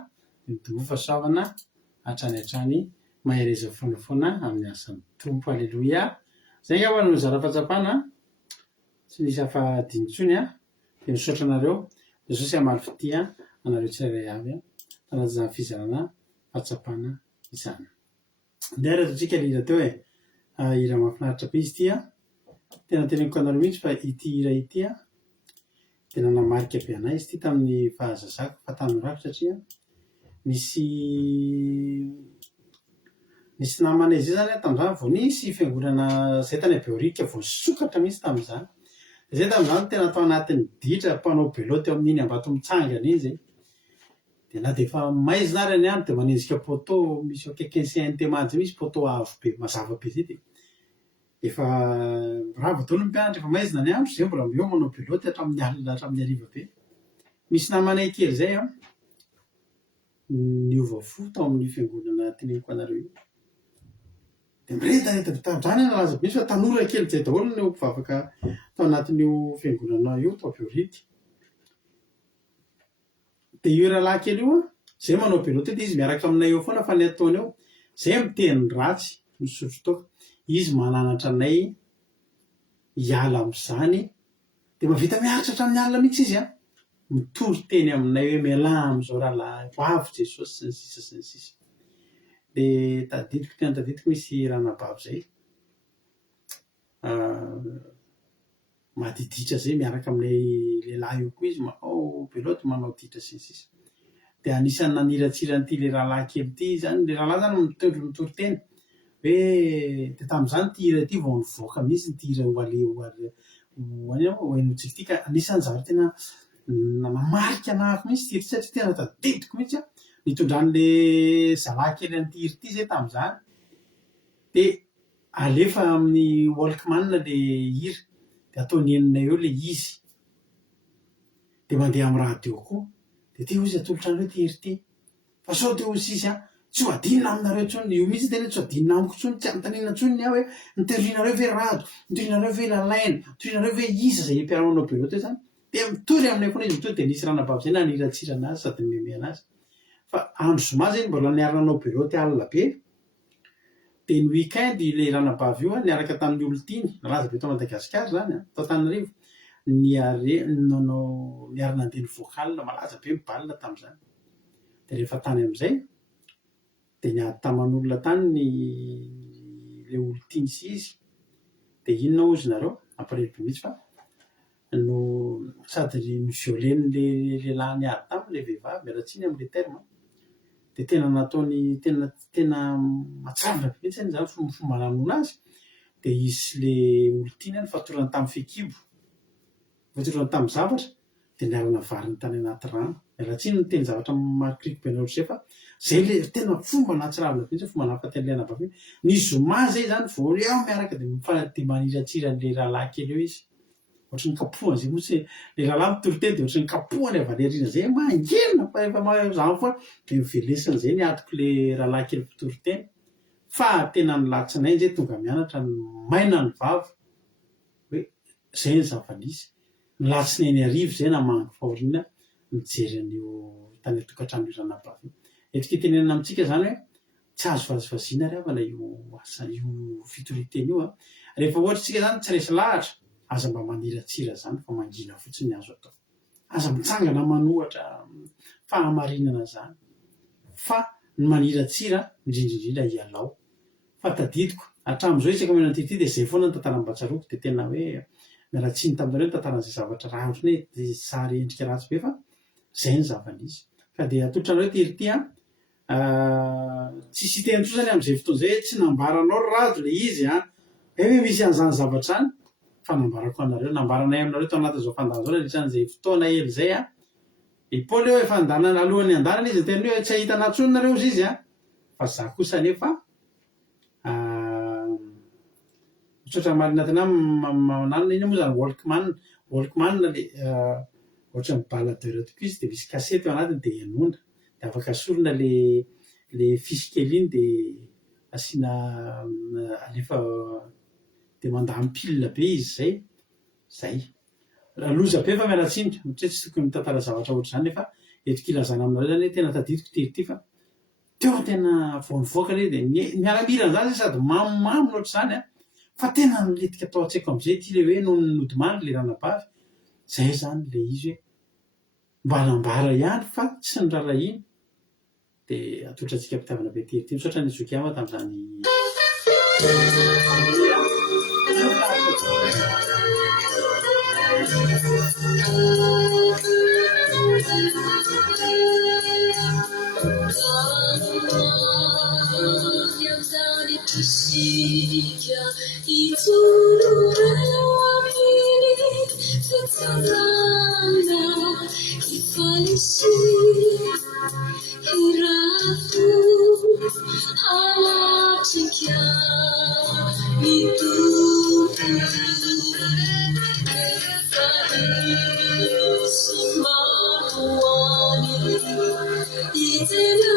dia mitombo fahasoavana hatrany hatrany mahereza foanafoana amin'ny asan'ny tompo. Alleloia. Zay angamba no zara fahatsapana tsy nisy hafa dinitsony dia misaotra anareo. Jesosy malefity anareo tsirairay avy tanaty izany fizarana fahatsapana izany. Dia raha totsika lira teo hira mahafinaritra be izy ity tena teneniko anareo mihitsy fa ity hira ity tena namarika be anahy izy ity tamin'ny fahazazako fa tamin'ny rafy satria nisy namanay zay zany tamin'izany vao nisy fiangonana zay tany Beorika vao nisokatra mihitsy tamin'izany zay tamin'izany tena atao anatin'ny ditra mpanao beloty amin'iny Ambato mitsangana iny zay dia na dia efa maizina ary any any dia manenjika poto misy akaikin'ny CNT majy misy poto avo be mazava be zay dia efa rava daholo ny mpianatra efa maizina ny andro zay mbola eo manao beloty hatramin'ny alina hatramin'ny hariva be. Misy namanay kely zay niovafo tao amin'ny fiangonana teneniko anareo io de miredaretabitazany nalaza misy fa tanora kely zay daholo no mpivavaka tao anatin'io fiangonana io tao Beority de io rahalahy kely io a zay manao beloty de izy miaraka aminay eo foana fa ny ataony eo zay miteny ratsy misotro toka izy mananatra anay hiala am'izany de mavita miaritra hatramin'ny alina mihitsy izy a mitory teny aminay hoe miala am'izao rahalahy hoavy Jesosy sy ny sisa sy ny sisa de tadidiko tena tadidiko misy ranabavy zay madiditra zay miaraka aminay lehilahy io koa izy manao beloty manao ditra sy ny sisa de anisan'ny naniratsiran'ity le rahalahy kely ity zany le rahalahy zany mitory teny hoe de tam'izany ty hira ty vao nivoaka mihitsy ny ty hira hoenotsika ty ka anisan'ny zavatra tena namarika anahako mihitsy ty hira ty satria tena tadidiko mihitsy a nitondran'le zalahy kely an'ity hira ty zay tam'izany de alefa amin'ny Walkman le hira de ataony eninay eo le izy de mandeha amin'ny radio koa de ty izy atolotrandreo ty hira ty fa sao te ho sisy a tsy ho adinina aminareo tsony io mihitsy tena tsy ho adinina amiko tsony tsy anotanina tsony ny aho hoe nitorinareo ve rado nitorinareo ve lalaina nitorinareo ve iza zay mpiaramanao beloty zany de mitory aminay koa izy mitory de nisy ranabavy zay naniratsirana azy sady memena azy fa andro zoma zay mbola niaranao beloty alina be de ny weekend le ranabavy io a niaraka tamin'ny olotiny nalaza be tao Madagasikara zany a tao Tananarivo niara nandeha ny vokalina malaza be mibalina tam'izany de rehefa tany am'izay de niady taman'olona tany le olotiny sy izy de inona ozy nareo ampirevy mihitsy fa no sady miviolen'ny le lehilahy niady taminy le vehivavy mialatsiny am'le terme de tena nataony tena matsavina mihitsy zany fomba nanona azy de izy le olotiny any fatorany tamin'ny fekibo fatorany tamin'ny zavatra de niarana variny tany anaty rano mialatsiny ny teny zavatra marikoriko be anao zay fa zay le tena fomba natsiravina mihitsy fomba nahafateny le anabavy ny zoma zay zany vao eo miaraka de maniratsiran'le rahalahy kely eo izy ohatry ny kapohany zay motsy le rahalahy mitory teny de ohatry ny kapohany avaleriana zay mangelina fa efa zany foa de mivelesiny zay niatoko le rahalahy kely mpitory teny fa tena nilatsinay zay tonga mianatra maina ny vavy hoe zay ny zava-nisy nilatsinay ny arivo zay namangy faorina mijery an'io tany atokantrano io ranabavy etika tenenina amitsika zany hoe tsy azo vazivaziana ry avana io asa io fitoriteny io a rehefa ohatra tsika zany tsy resy lahatra aza mba maniratsira zany fa mangina fotsiny azo atao aza mitsangana manohatra fahamarinana zany fa ny maniratsira indrindrindrindra hialao fa tadidiko hatram'izao isaka mena tyty de zay foana ny tantaram-batsaroko de tena hoe mialatsiny taminareo ny tantaran'izay zavatra raha ohatrany hoe de sary endrika ratsy be fa zay ny zava-nisy ka de atotranareo ty hira ty a tsisy teny tso zany am'izay fotoana zay tsy nambaranao rado le izy a hoe misy an'izany zavatra any fa nambarako anareo nambaranay aminareo tao anatin'izao fandana zao nandritran'izay fotoana ely zay a i Paoly hoe efa andanana alohan'ny andanana izy teny hoe tsy ahitana tsony nareo izy izy a fa za kosa nefa misaotra marina tena mananona iny moa zany Walkman le ohatra ny baladeur tokoa izy de misy kasety ao anatiny de enona de afaka asorina le fisy kely iny de asiana alefa de mandamy pile be izy zay loza be fa mialatsiny satria tsy tokony mitantara zavatra ohatry zany nefa eto kilazana aminareo zany hoe tena tadidiko ty hira ty fa teo tena vao nivoaka le de miaramila zany sady mamimamy ohatry zany a fa tena niletika atao an-tsaiko am'izay ty le hoe no nodimany le ranabavy zay zany le izy hoe mba nambara ihany fa tsy ny rarahiny de atotratsika mpitiavana be ty hira ty misaotra ny zokiama tam'izany It's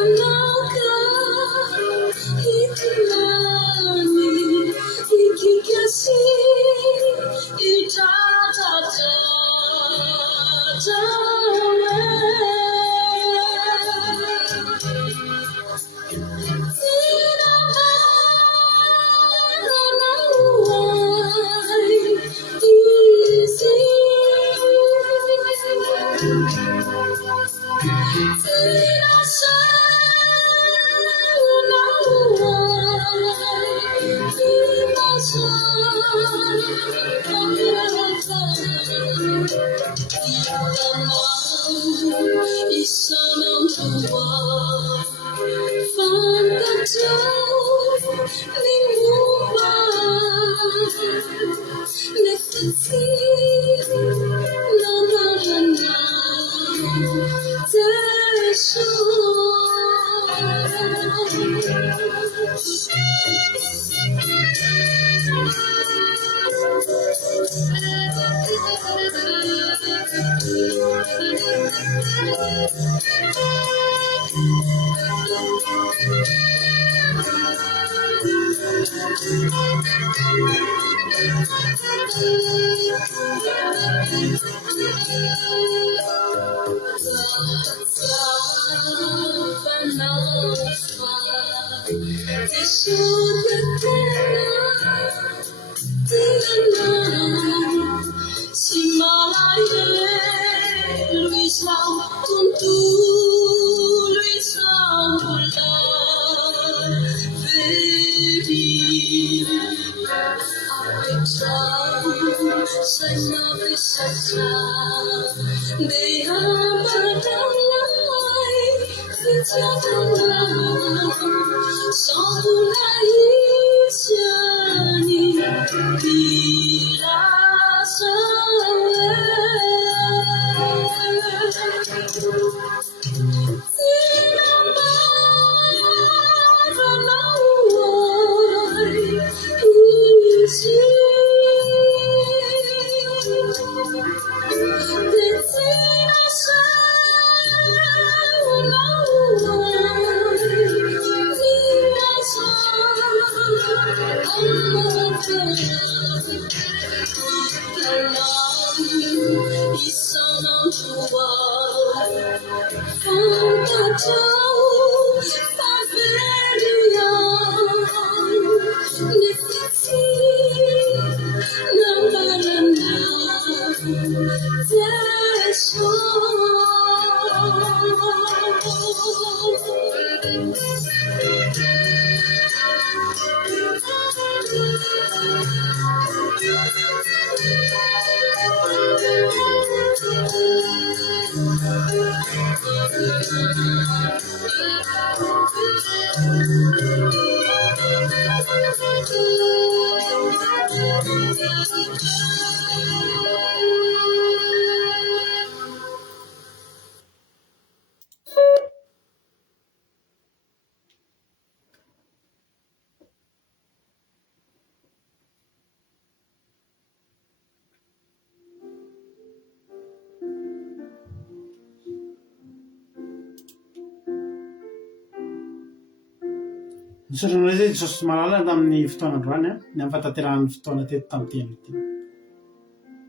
Nisotranao zay Jesosy malala tamin'ny fotoanandroany ny amin'ny fahatanterahany fotoana teto tamin'ny teny ity.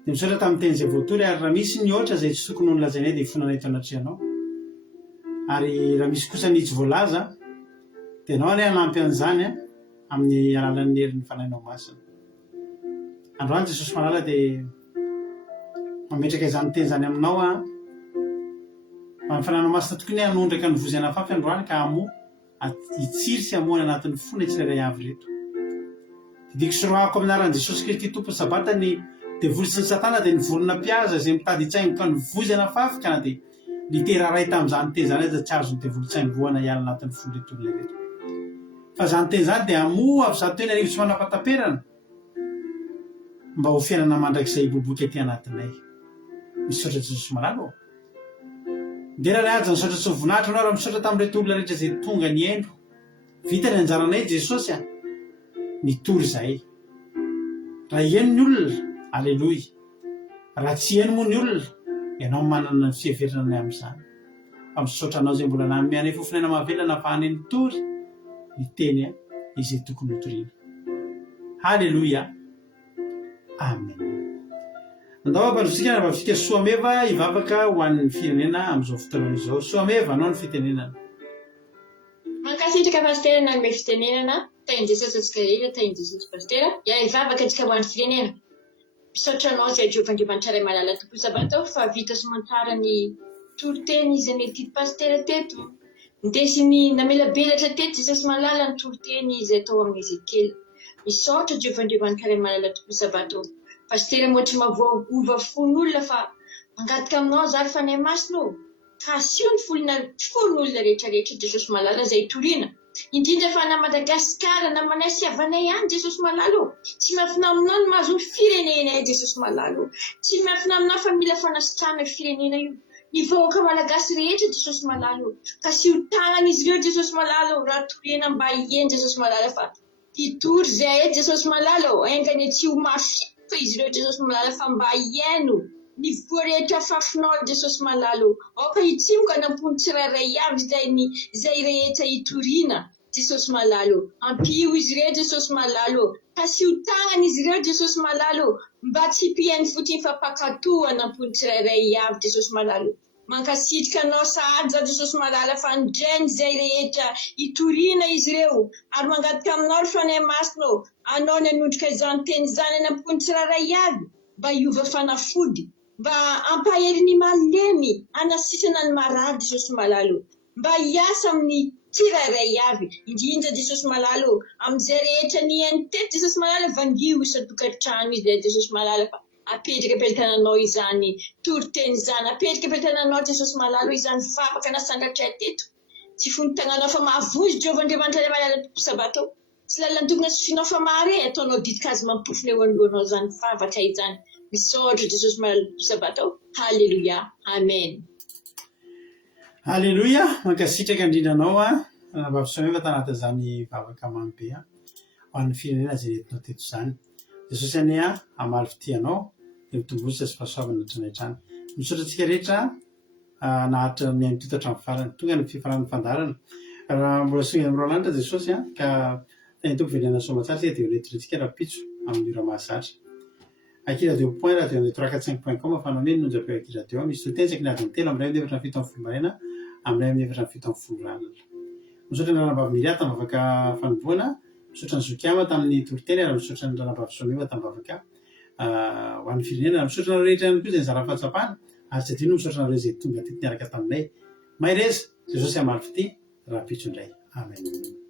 Dia misaotra tamin'ny teny izay voatory ary raha misy ny ohatra izay tsy tokony ho nolazainay dia hifonana eto anatrehanao. Ary raha misy kosa ny tsy voalaza dia ianao ary hanampy an'izany amin'ny alalan'ny herin'ny fanahinao masina. Androany Jesosy malala dia mametraka izany teny izany aminao amin'ny fanahinao masina tokony hanondraka ny vozana fafy androany ka hamoa hitsiry sy hamoana anatin'ny fona tsirairay avy reto. Didiko soroako amin'ny anaran'i Jesosy Kristy tompony sabatany dia volotry ny Satana dia nivorona mpihaza izay mitady hitsaingo ka nivozana fafy ka na dia litera ray tamin'izany teny izany tsy azony dia volotsaingoana hiala anatin'ny fona reto olona reto. Fa izany teny izany dia hamoa avy zato teny arivo tsy manapataperana mba ho fiainana mandrakizay iboboka aty anatinay. Misaotra Jesosy malala. Dia raha aja nisaotra tsy ho voninahitra anao raha misaotra tamin'ireto olona rehetra izay tonga ny endro. Vita ny anjaranay Jesosy nitory izahay. Raha eno ny olona, aleloia. Raha tsy eno moa ny olona, ianao manana ny fiheverana amin'izany. Fa misaotra anao izay mbola nanome anay fofona mahavelona ahafahany nitory ny teny izay tokony ho toriana. Aleloia. Amen. Andao ampanofisika na vavika soameva hivavaka ho an'ny firenena amin'izao fotoana izao. Soameva anao ny fitenenana. Mankasitraka pastera na me fitenenana tain'i Jesosy Iskarela tain'i Jesosy pastera ia hivavaka antsika ho an'ny firenena. Misaotra anao izay Jehovah-Andriamanitra Ray Malala Tompo Sabato fa vita somantsara ny toriteny izy anety pastera teto. Ndesiny namelabelatra teto Jesosy malala ny toriteny izay atao amin'ny Ezekely. misaotra Jehovah-Andriamanitra iray malala tompony sabato. Pastera moa tsy mahavoaova fon'olona fa mangataka aminao zary fanahy masina ô. Ka asio ny fon'olona rehetrarehetra Jesosy malala izay toriana. Indrindra fa na Madagasikara na manay sy havanay ihany Jesosy malala ô. Tsy miafina aminao ny mahazo ny firenenay Jesosy malala ô. Tsy miafina aminao fa mila fanasitrahana firenena io. Ny vahoaka malagasy rehetra Jesosy malala ô. Ka sy ho tagnan'izy ireo Jesosy malala ô. Raha toriana mba hieny Jesosy malala fa hitory izay edy Jesosy malala ô. Aingany tsy ho mafifa izy ireo Jesosy malala fa mba hieno ny voa rehetra fafinao Jesosy malala ô. Aoka hitsimoka nampony tsirairay avy izay rehetra hitoriana Jesosy malala ô. Ampio izy ireo Jesosy malala ô. Ka sy ho tagnan'izy ireo Jesosy malala ô. Mba tsy hipihainy fotsiny fa pakatoa nampony tsirairay avy Jesosy malala ô. Mankasitrika anao sahaja Jesosy malala fa ndreny izay rehetra hitoriana izy ireo ary mangataka aminao ry fanahy masina ô. Anao ny hanondrika izany teny izany nampony tsirairay avy mba hiova fanafody, mba ampahery ny malemy, anasisana ny marary Jesosy malala ô. Mba hiasa amin'ny tsirairay avy, indrindra Jesosy malala ô. Amin'izay rehetra ny hainy teto Jesosy malala vangio isa-tokantrano izay Jesosy malala fa apetraka am-pelitananao izany toriteny izany, apetraka am-pelitananao Jesosy malala izany vavaka nasangatra teto. Tsy fony tagnanao fa mahavozy Jehovah-Andriamanitra iray malala tompony sabato. Tsy lalana tokony asianao fa mare ataonao ditika azy mampofona eo anoloanao izany vavaka izany. Misaotra Jesosy malala tompony sabato. Halleluia. Amen. Halleluia. Mankasitraka indrindra anao mba tanaty izany vavaka mamy be ho an'ny firenena izay nentinao teto izany. Jesosy ane hamaly fitianao dia mitombosa sy fahasoavana hatrany. Misaotra antsika rehetra nahatra ny hainy toto hatramin'ny farany. Tonga ny fifaran'ny fandarana. Raha mbola songa amin'ireo lanitra Jesosy ka teny tompo velena soamatsara dia hoentintsika rapitso amin'ny ora mahazatra. Akira 2 point radio 345.com afanao neny nonjapeo akira 2 misy totensaka ny adiny telo amin'ny 7:7 maraina amin'ny 7:7 ralina. Misaotra ny ranambavy Miriata mivavaka fanomboana, misaotra ny Zokiama tamin'ny toriteny ary misaotra ny ranambavy Somiva tamin'ny vavaka ho an'ny firenena. Misaotra nareo rehetra ihany koa izay nizara fahatsapana ary tsy adino misaotra nareo izay tonga teto niaraka taminay. Mahay reza Jesosy hamaly fity rapitso indray. Amen.